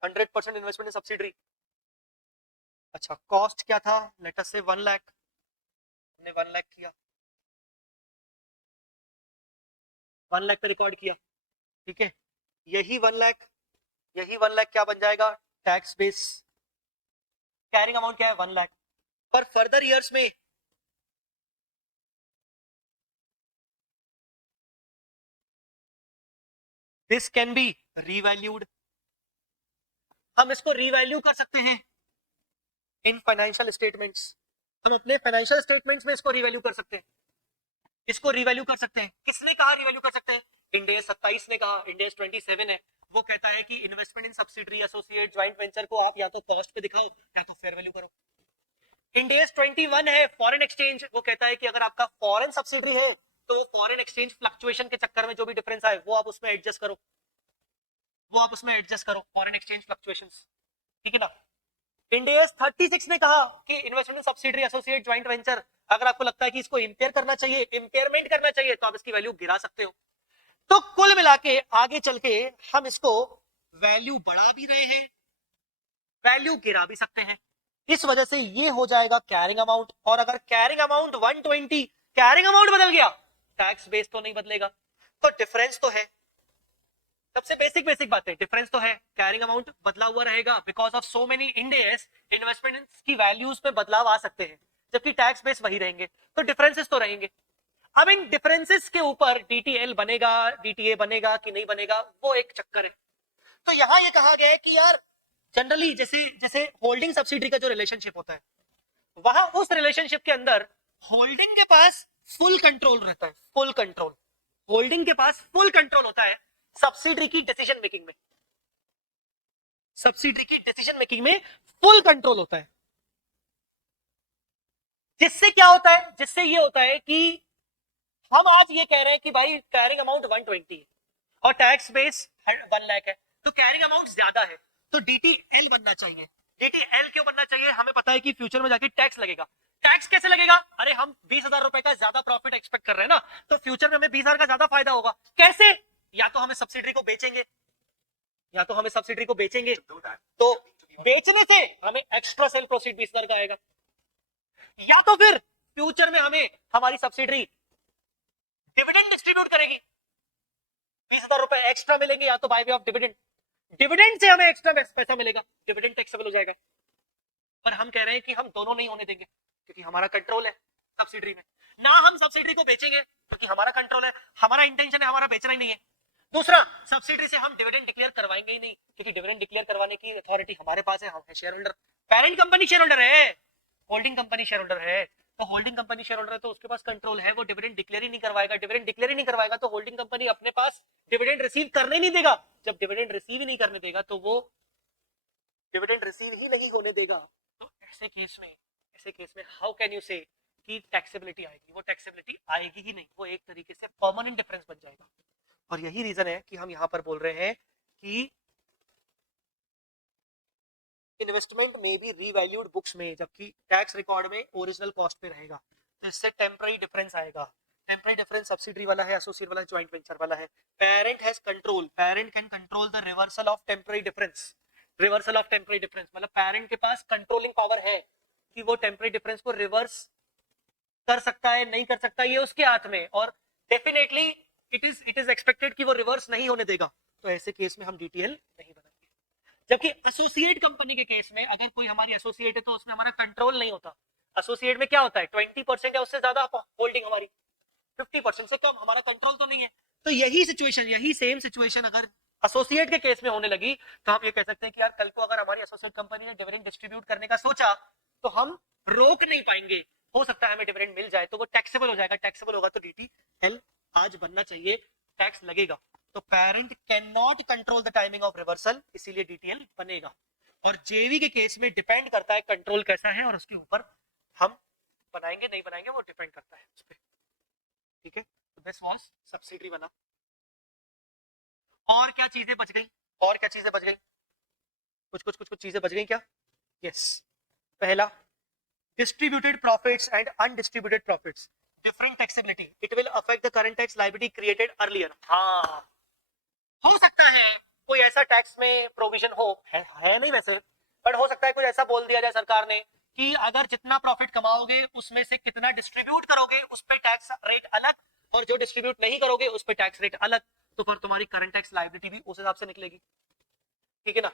100% इन्वेस्टमेंट इन सब्सिडरी। अच्छा, कॉस्ट क्या था, लेट अस से 1 लाख, हमने 1 लाख किया, 1 लाख पे रिकॉर्ड किया, ठीक है। यही 1 लाख, यही 1 लाख क्या बन जाएगा, टैक्स बेस, कैरिंग अमाउंट क्या है 1 लाख, पर फर्दर ईयर्स में दिस कैन बी रीवैल्यूड, हम इसको रीवैल्यू कर सकते हैं इन फाइनेंशियल स्टेटमेंट्स, हम अपने फाइनेंशियल स्टेटमेंट्स में इसको रीवैल्यू कर सकते हैं, इसको रीवैल्यू कर सकते हैं। किसने कहा रीवैल्यू कर सकते हैं, इंडेस 27 ने कहा, इंडेस 27 है, वो कहता है कि इन्वेस्टमेंट इन सब्सिडरी एसोसिएट ज्वाइंट वेंचर को आप या तो कॉस्ट पे दिखाओ या तो फेयर वैल्यू करो। इंडेस 21 है फॉरेन एक्सचेंज, वो कहता है कि अगर आपका फॉरेन सब्सिडरी है तो फॉरेन एक्सचेंज फ्लक्चुएशन के चक्कर में जो भी डिफरेंस आए वो आप उसमें एडजस्ट करो, वो आप उसमें एडजस्ट करो, फॉरेन एक्सचेंज फ्लक्चुएशंस, ठीक है ना। इंडेस 36 ने कहा कि इन्वेस्टमेंट इन सब्सिडरी एसोसिएट ज्वाइंट वेंचर, अगर आपको लगता है कि इसको इंपेयर करना चाहिए, इंपेयरमेंट करना चाहिए, तो आप इसकी वैल्यू गिरा सकते हो। तो कुल मिला के आगे चल के हम इसको वैल्यू बढ़ा भी रहे हैं, वैल्यू गिरा भी सकते हैं, इस वजह से ये हो जाएगा कैरिंग अमाउंट। और अगर कैरिंग अमाउंट 120, कैरिंग अमाउंट बदल गया, टैक्स बेस तो नहीं बदलेगा, तो डिफरेंस तो है, सबसे बेसिक बेसिक बात है, डिफरेंस तो है, कैरिंग अमाउंट बदला हुआ रहेगा because of so many Ind AS, investment की वैल्यूज में बदलाव आ सकते हैं, जबकि टैक्स बेस वही रहेंगे, तो डिफरेंसेस तो रहेंगे। अब इन डिफरेंसेस के ऊपर डीटीएल बनेगा, डीटीए बनेगा कि नहीं बनेगा, वो एक चक्कर है। तो यहां ये कहा गया है कि यार जनरली जैसे जैसे होल्डिंग सब्सिडरी का जो रिलेशनशिप होता है, वहां उस रिलेशनशिप के अंदर होल्डिंग के पास फुल कंट्रोल रहता है, फुल कंट्रोल, होल्डिंग के पास फुल कंट्रोल होता है सब्सिडरी की डिसीजन मेकिंग में, सब्सिडरी की डिसीजन मेकिंग में फुल कंट्रोल होता है। जिससे क्या होता है, जिससे ये होता है कि हम आज ये कह रहे हैं कि भाई कैरिंग अमाउंट 120 है और टैक्स बेस 1 लाख है, तो कैरिंग अमाउंट ज्यादा है, तो डीटीएल बनना चाहिए। डीटीएल क्यों बनना चाहिए, हमें पता है कि फ्यूचर में जाके टैक्स लगेगा। टैक्स कैसे लगेगा, अरे हम 20,000 रुपए का ज्यादा प्रॉफिट एक्सपेक्ट कर रहे हैं ना, तो फ्यूचर में हमें 20,000 का ज्यादा फायदा होगा। कैसे, या तो हमें सब्सिडरी को बेचेंगे, या तो हमें सब्सिडरी को बेचेंगे, तो बेचने से हमें एक्स्ट्रा सेल प्रोसीड 20,000 का आएगा, या तो फिर फ्यूचर में हमें हमारी सब्सिडरी डिविडेंड डिस्ट्रीब्यूट करेगी, 20,000 रुपए एक्स्ट्रा मिलेंगे, या तो by way of dividend, dividend से हमें एक्स्ट्रा पैसा मिलेगा, डिविडेंड टैक्सेबल हो जाएगा। पर हम कह रहे हैं कि हम दोनों नहीं होने देंगे, क्योंकि हमारा कंट्रोल है सब्सिडरी में, ना हम सब्सिडरी को बेचेंगे क्योंकि हमारा कंट्रोल है, हमारा इंटेंशन है हमारा बेचना ही नहीं है। दूसरा, सब्सिडरी से हम डिविडेंड डिक्लेयर करवाएंगे ही नहीं, क्योंकि डिविडेंड डिक्लेयर करवाने की अथॉरिटी हमारे पास है, हम है share holder, parent company share holder है, होल्डिंग कंपनी शेयर होल्डर है, तो होल्डिंग कंपनी शेयर होल्डर है तो उसके पास कंट्रोल है, वो डिविडेंड डिक्लेयर ही नहीं करवाएगा, डिविडेंड डिक्लेयर ही नहीं करवाएगा तो होल्डिंग कंपनी अपने पास डिविडेंड रिसीव करने नहीं देगा, जब डिविडेंड रिसीव ही नहीं करने देगा तो वो डिविडेंड रिसीव ही नहीं होने देगा, तो ऐसे केस में हाउ कैन यू से कि टैक्सेबिलिटी आएगी? वो टैक्सेबिलिटी आएगी ही नहीं, वो एक तरीके से परमानेंट डिफरेंस बन जाएगा। और यही रीजन है कि हम यहाँ पर बोल रहे हैं कि इन्वेस्टमेंट में भी रीवैल्यूड बुक्स में, जबकि टैक्स रिकॉर्ड में ओरिजिनल कॉस्ट पे रहेगा। तो इससे टेम्पररी डिफरेंस आएगा। टेम्पररी डिफरेंस सब्सिडरी वाला है, एसोसिएट वाला है, ज्वाइंट वेंचर वाला है। Parent has control, parent can control the reversal of temporary difference. Reversal of temporary difference मतलब पेरेंट के पास कंट्रोलिंग पावर है कि वो टेम्पररी डिफरेंस को रिवर्स कर सकता है, नहीं कर सकता, ये उसके हाथ में। और डेफिनेटली इट इज एक्सपेक्टेड कि वो रिवर्स नहीं होने देगा। तो ऐसे केस में हम डीटीएल नहीं बनाएंगे। जबकि एसोसिएट कंपनी के केस में अगर कोई हमारी एसोसिएट है तो उसमें हमारा कंट्रोल नहीं होता। एसोसिएट में क्या होता है, 20% या उससे ज्यादा होल्डिंग हमारी, 50% से कम, हमारा कंट्रोल तो नहीं है। तो यही सिचुएशन, यही सेम सिचुएशन अगर एसोसिएट के केस में होने लगी तो हम ये कह सकते हैं कि यार कल को अगर हमारी एसोसिएट कंपनी ने डिविडेंड डिस्ट्रीब्यूट करने का सोचा तो हम रोक नहीं पाएंगे। हो सकता है हमें डिविडेंड मिल जाए तो वो टैक्सेबल हो जाएगा, टैक्सेबल होगा तो डीटीएल आज बनना चाहिए, टैक्स लगेगा। तो parent can not control the timing of reversal, इसीलिए डीटीएल बनेगा। और जेवी के केस में डिपेंड करता है कंट्रोल कैसा है और उसके ऊपर हम बनाएंगे नहीं बनाएंगे, वो डिपेंड करता है उस पर। ठीक है, दिस वाज सब्सिडरी बना। और क्या चीजें बच गई, और क्या चीजें बच गई, कुछ चीजें बच गई क्या? यस, पहला distributed profits and undistributed profits, different taxability, it will affect the current tax liability created earlier। हाँ, हो सकता है कोई ऐसा टैक्स में प्रोविजन हो, है नहीं वैसे, बट हो सकता है कुछ ऐसा बोल दिया जाए सरकार ने कि अगर जितना प्रॉफिट कमाओगे उसमें से कितना डिस्ट्रीब्यूट करोगे उस पे टैक्स रेट अलग, और जो डिस्ट्रीब्यूट नहीं करोगे उस पे टैक्स रेट अलग। तो फिर तुम्हारी करंट टैक्स लायबिलिटी भी उस हिसाब से निकलेगी। ठीक है ना?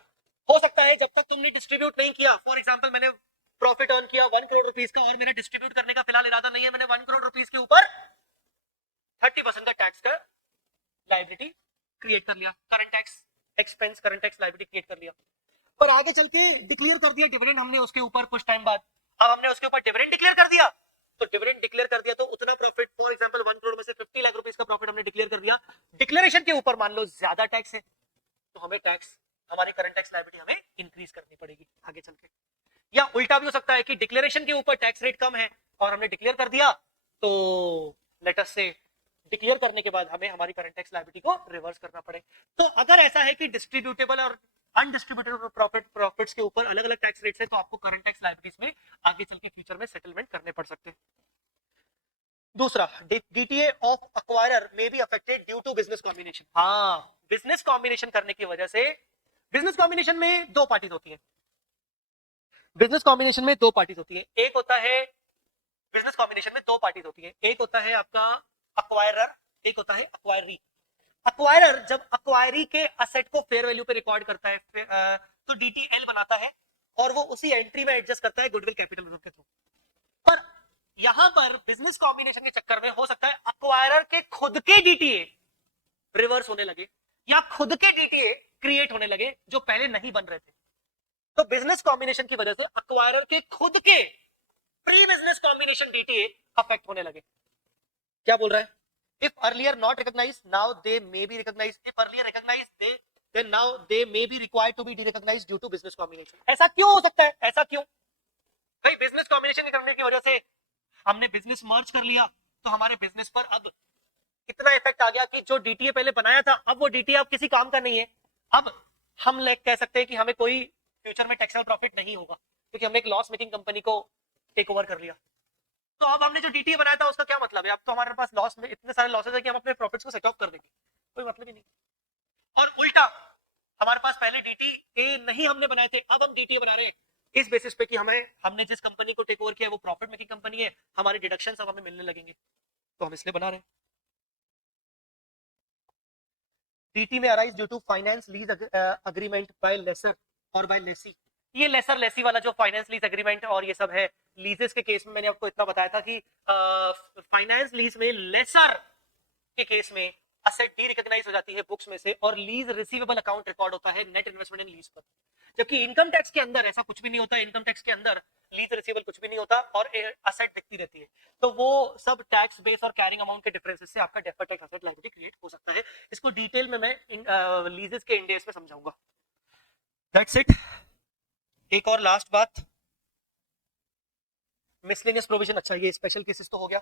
हो सकता है जब तक तुमने डिस्ट्रीब्यूट नहीं किया, फॉर एग्जांपल मैंने प्रॉफिट अर्न किया 1 करोड़ रुपीस का और मेरा डिस्ट्रीब्यूट करने का फिलहाल इरादा नहीं है, मैंने 1 करोड़ रुपीस के ऊपर 30% का टैक्स का लायबिलिटी क्रिएट कर लिया, current tax expense, current tax liability create कर लिया। पर आगे चल के डिक्लेयर कर दिया डिविडेंड हमने उसके ऊपर कुछ टाइम बाद, अब हमने उसके ऊपर डिविडेंड डिक्लेयर कर दिया, तो डिविडेंड डिक्लेयर कर दिया तो उतना प्रॉफिट, फॉर एग्जांपल 1 करोड़ में से 50 लाख रुपीस का प्रॉफिट हमने डिक्लेयर कर दिया, डिक्लेरेशन के ऊपर मान लो ज्यादा टैक्स है तो हमें टैक्स, हमारी करंट टैक्स लायबिलिटी हमें इंक्रीज करनी पड़ेगी आगे चल के। या उल्टा भी हो सकता है कि डिक्लेरेशन के ऊपर टैक्स रेट कम है और हमने डिक्लेयर कर दिया, तो लेट अस से डिक्लेयर करने के बाद हमें हमारी करंट टैक्स लायबिलिटी को रिवर्स करना पड़े। तो अगर ऐसा है कि डिस्ट्रीब्यूटेबल और अनडिस्ट्रीब्यूटेबल प्रॉफिट्स के ऊपर अलग अलग टैक्स रेट्स है तो आपको करंट टैक्स लायबिलिटीज में आगे चल के फ्यूचर में सेटलमेंट करने पड़ सकते हैं। दूसरा, DTA of acquirer may be affected due to business combination. हाँ, बिजनेस कॉम्बिनेशन करने की वजह से, बिजनेस कॉम्बिनेशन में दो पार्टीज होती है, बिजनेस कॉम्बिनेशन में दो पार्टीज होती है, एक होता है बिजनेस कॉम्बिनेशन में दो पार्टीज होती है, एक होता है आपका अक्वायरर, एक होता है अक्वायरी। अक्वायरर जब अक्वायरी के असेट को फेयर वैल्यू पे रिकॉर्ड करता है तो डीटीएल बनाता है और वो उसी एंट्री में एडजस्ट करता है गुडविल कैपिटल रिजर्व के थ्रू। पर यहां पर बिजनेस कॉम्बिनेशन के चक्कर में हो सकता है अक्वायरर के खुद के डीटीए रिवर्स होने लगे या खुद के डीटीए क्रिएट होने लगे जो पहले नहीं बन रहे थे। तो बिजनेस कॉम्बिनेशन की वजह से अक्वायरर के खुद के pre business combination DTA affect होने लगे। क्या बोल रहा है? If earlier not recognized, now they may be recognized. If earlier recognized, then now they may be required to be derecognized due to business combination. ऐसा क्यों हो सकता है? ऐसा क्यों? भाई बिजनेस कॉम्बिनेशन करने की वजह से हमने बिजनेस मर्ज कर लिया तो हमारे बिजनेस पर अब इतना इफेक्ट आ गया कि जो डीटीए पहले बनाया था अब वो डीटीए अब किसी काम का नहीं है। अब हम कह सकते हैं कि हमें कोई फ्यूचर में टैक्सेबल प्रॉफिट नहीं होगा क्योंकि हमने एक लॉस मेकिंग कंपनी को टेक ओवर कर लिया। तो अब हमने जो डीटीए बनाया था उसका क्या मतलब है? अब तो हमारे पास लॉस में इतने सारे लॉसेस है कि हम अपने प्रॉफिट्स को सेट ऑफ कर देंगे, कोई मतलब ही नहीं। और उल्टा हमारे पास पहले डीटीए नहीं हमने बनाए थे, अब हम डीटीए बना रहे हैं इस बेसिस पे कि हमने जिस कंपनी को टेक ओवर किया वो प्रॉफिट मेकिंग कंपनी है, हमारे डिडक्शंस अब हमें मिलने लगेंगे, तो हम इसलिए बना रहे हैं। डीटी में arise due to finance lease agreement by lessor और बाय लेसी। ये लेसर लेसी वाला जो फाइनेंस लीज एग्रीमेंट और ये सब है, लीजेस के केस में मैंने आपको इतना बताया था कि फाइनेंस लीज में लेसर के केस में असेट डी रिकॉग्नाइज हो जाती है बुक्स में से और लीज रिसीवेबल अकाउंट रिकॉर्ड होता है नेट इन्वेस्टमेंट इन लीज पर। जबकि इनकम टैक्स के अंदर ऐसा कुछ भी नहीं होता, इनकम टैक्स के अंदर लीज रिसीवेबल कुछ भी नहीं होता और असेट दिखती रहती है। तो वो सब टैक्स बेस और कैरिंग अमाउंट के डिफरेंसेस से आपका deferred tax asset liability create हो सकता है। इसको डिटेल में मैं लीजेस के इंडेक्स में समझाऊंगा। That's it. एक और लास्ट बात, मिसलेनियस प्रोविजन, अच्छा ये स्पेशल केसेस तो हो गया,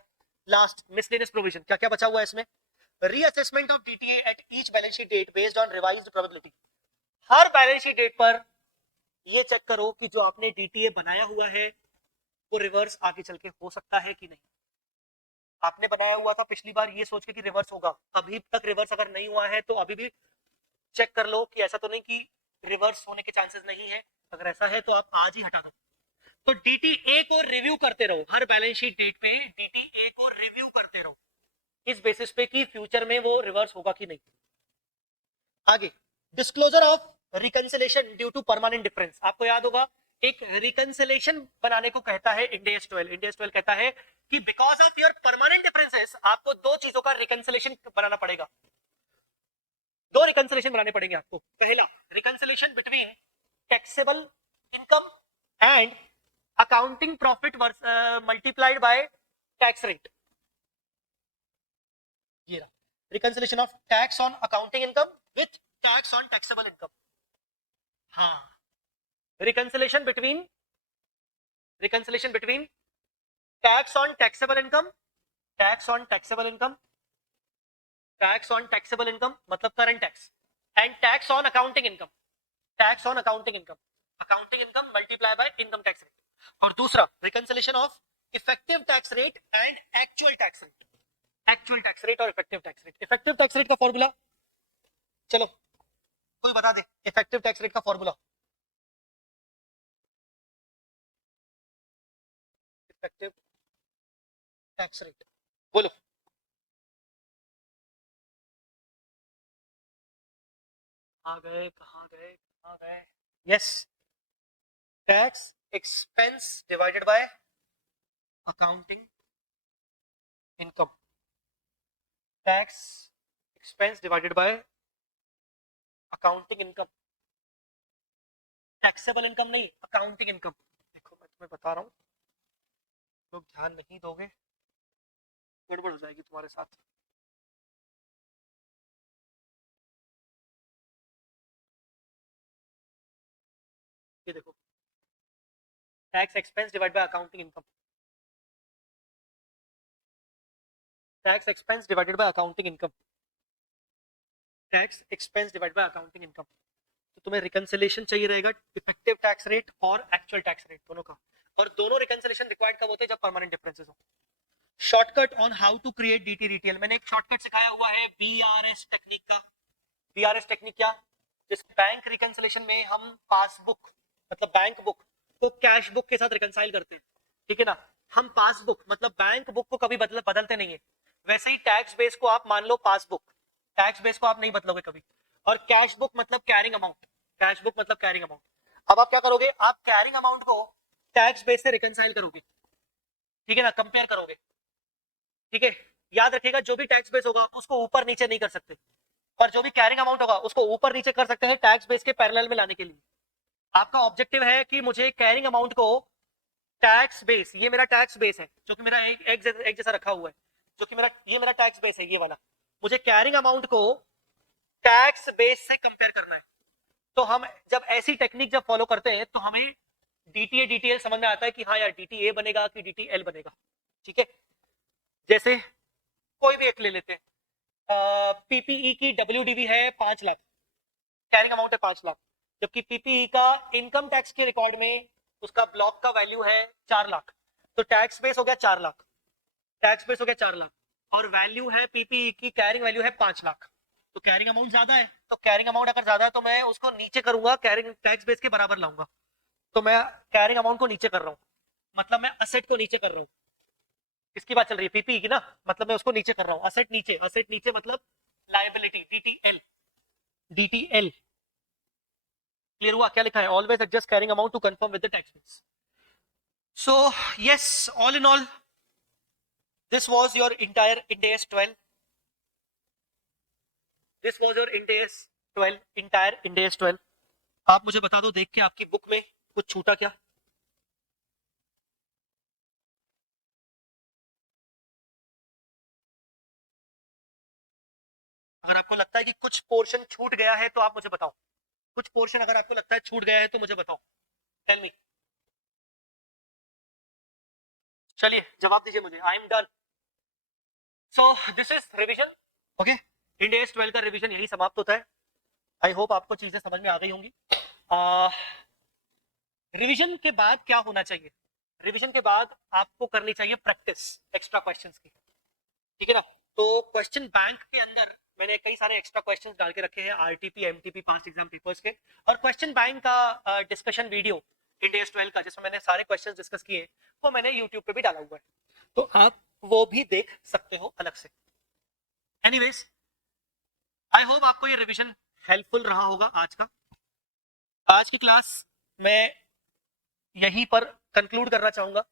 लास्ट मिसलेनियस प्रोविजन क्या क्या बचा हुआ है इसमें, reassessment of DTA at each balance sheet date based on revised probability. हर बैलेंस शीट डेट पर ये चेक करो कि जो आपने डीटीए बनाया हुआ है वो रिवर्स आगे चल के हो सकता है कि नहीं। आपने बनाया हुआ था पिछली बार ये सोच के कि रिवर्स होगा, अभी तक रिवर्स अगर नहीं हुआ है तो अभी भी चेक कर लो कि ऐसा तो नहीं कि रिवर्स होने के चांसेस नहीं है, अगर ऐसा है तो आप आज ही हटा दो। तो डीटी ए को रिव्यू करते रहो, हर बैलेंस शीट डेट पे डीटी ए को रिव्यू करते रहो इस बेसिस पे कि फ्यूचर में वो रिवर्स होगा कि नहीं। आगे, disclosure of reconciliation due to permanent difference, आपको याद होगा एक रिकंसिलेशन बनाने को कहता है इंड AS 12। इंड AS 12 कहता है कि because of your permanent differences आपको दो चीजों का रिकंसिलेशन बनाना पड़ेगा, दो रिकंसिलेशन बनाने पड़ेंगे आपको। पहला, reconciliation between taxable income and accounting profit multiplied by tax rate. ये रहा reconciliation of tax on accounting income with tax on taxable income. हाँ, reconciliation between tax on taxable income, tax on taxable income, tax on taxable income मतलब current tax, and tax on accounting income, tax on accounting income multiply by income tax rate. और दूसरा, reconciliation of effective tax rate and actual tax rate, actual tax rate और effective tax rate. Effective tax rate का formula, चलो कोई बता दे effective tax rate का formula. Effective tax rate बोलो। कहाँ गए कहाँ गए कहाँ गए, yes, tax expense divided by accounting income, tax expense divided by accounting income, taxable income नहीं, अकाउंटिंग इनकम। देखो मैं तुम्हें बता रहा हूँ, लोग ध्यान नहीं दोगे गड़बड़ हो जाएगी तुम्हारे साथ। ये देखो, tax expense divide by accounting income, tax expense divided by accounting income, tax expense divide by accounting income. तो तुम्हें रिकंसिलेशन चाहिए रहेगा इफेक्टिव टैक्स रेट और एक्चुअल टैक्स रेट दोनों का, और दोनों रिकंसिलेशन रिक्वायर्ड कब होते हैं, जब परमानेंट डिफरेंसेस हो। Shortcut on how to create DT retail, मैंने एक शॉर्टकट सिखाया हुआ है बीआरएस टेक्निक का। बीआरएस टेक्निक क्या, जिस बैंक रिकंसिलेशन में हम पासबुक मतलब बैंक बुक को कैश बुक के साथ रिकंसाइल करते हैं, ठीक है ना, हम पासबुक मतलब बैंक बुक को कभी बदलते नहीं है, वैसे ही टैक्स बेस को आप मान लो पासबुक, टैक्स बेस को आप नहीं बदलोगे कभी। और कैश बुक मतलब कैरिंग अमाउंट, कैश बुक मतलब कैरिंग अमाउंट। अब आप क्या करोगे, आप कैरिंग अमाउंट को टैक्स बेस से रिकंसाइल करोगे, ठीक है ना, कंपेयर करोगे, ठीक है। याद रखिएगा जो भी टैक्स बेस होगा उसको ऊपर नीचे नहीं कर सकते, और जो भी कैरिंग अमाउंट होगा उसको ऊपर नीचे कर सकते हैं टैक्स बेस के पैरेलल में लाने के लिए। आपका ऑब्जेक्टिव है कि मुझे कैरिंग अमाउंट को टैक्स बेस, ये मेरा टैक्स बेस है जो कि मेरा एक जैसा रखा हुआ है, जो कि मेरा टैक्स बेस है ये वाला, मुझे कैरिंग अमाउंट को टैक्स बेस से कंपेयर करना है। तो हम जब ऐसी टेक्निक जब फॉलो करते हैं तो हमें डीटीए डीटीएल समझ में आता है कि हाँ यार डीटीए बनेगा कि डीटीएल बनेगा, ठीक है। जैसे कोई भी एक ले लेते हैं, पीपीई की डब्ल्यूडीवी है 5 लाख, कैरिंग अमाउंट है 5 लाख, जबकि पीपीई का इनकम टैक्स के रिकॉर्ड में उसका ब्लॉक का वैल्यू है 4 लाख, तो टैक्स बेस हो गया 4 लाख, टैक्स बेस हो गया 4 लाख, और वैल्यू है पीपीई की कैरिंग वैल्यू है 5 लाख, तो कैरिंग अमाउंट ज्यादा है, तो कैरिंग अमाउंट अगर ज्यादा है तो मैं उसको नीचे करूंगा, कैरिंग टैक्स बेस के बराबर लाऊंगा, तो मैं कैरिंग अमाउंट को नीचे कर रहा हूँ, मतलब मैं असेट को नीचे कर रहा हूँ। किसकी बात चल रही है, पीपीई की ना, मतलब मैं उसको नीचे कर रहा हूँ, असेट नीचे मतलब लायबिलिटी, डीटीएल, डीटीएल क्लियर हुआ, क्या लिखा है, always adjust carrying amount to conform with the tax base. So yes, all in all this was your entire Ind AS 12, this was your Ind AS 12, entire Ind AS 12। आप मुझे बता दो देख के आपकी बुक में कुछ छूटा क्या। अगर आपको लगता है कि कुछ पोर्शन छूट गया है तो आप मुझे बताओ, कुछ पोर्शन अगर आपको लगता है छूट गया है तो मुझे बताओ। टेल मी, चलिए जवाब दीजिए मुझे। I am done. So this is revision. Okay, India S 12 का रिवीजन यही समाप्त होता है। आई होप आपको चीजें समझ में आ गई होंगी। रिवीजन के बाद क्या होना चाहिए? रिवीजन के बाद आपको करनी चाहिए प्रैक्टिस एक्स्ट्रा क्वेश्चंस की, ठीक है ना। तो क्वेश्चन बैंक के अंदर मैंने कई सारे एक्स्ट्रा क्वेश्चंस डाल के रखे हैं, RTP MTP past exam papers के, और क्वेश्चन बैंक का डिस्कशन वीडियो इंडिया 12 का जिसमें मैंने सारे क्वेश्चंस डिस्कस किए वो मैंने यूट्यूब पे भी डाला हुआ है, तो आप वो भी देख सकते हो अलग से। एनीवेज, आई होप आपको ये रिवीजन हेल्पफुल रहा होगा। आज की क्लास मैं यहीं पर कंक्लूड करना चाहूंगा।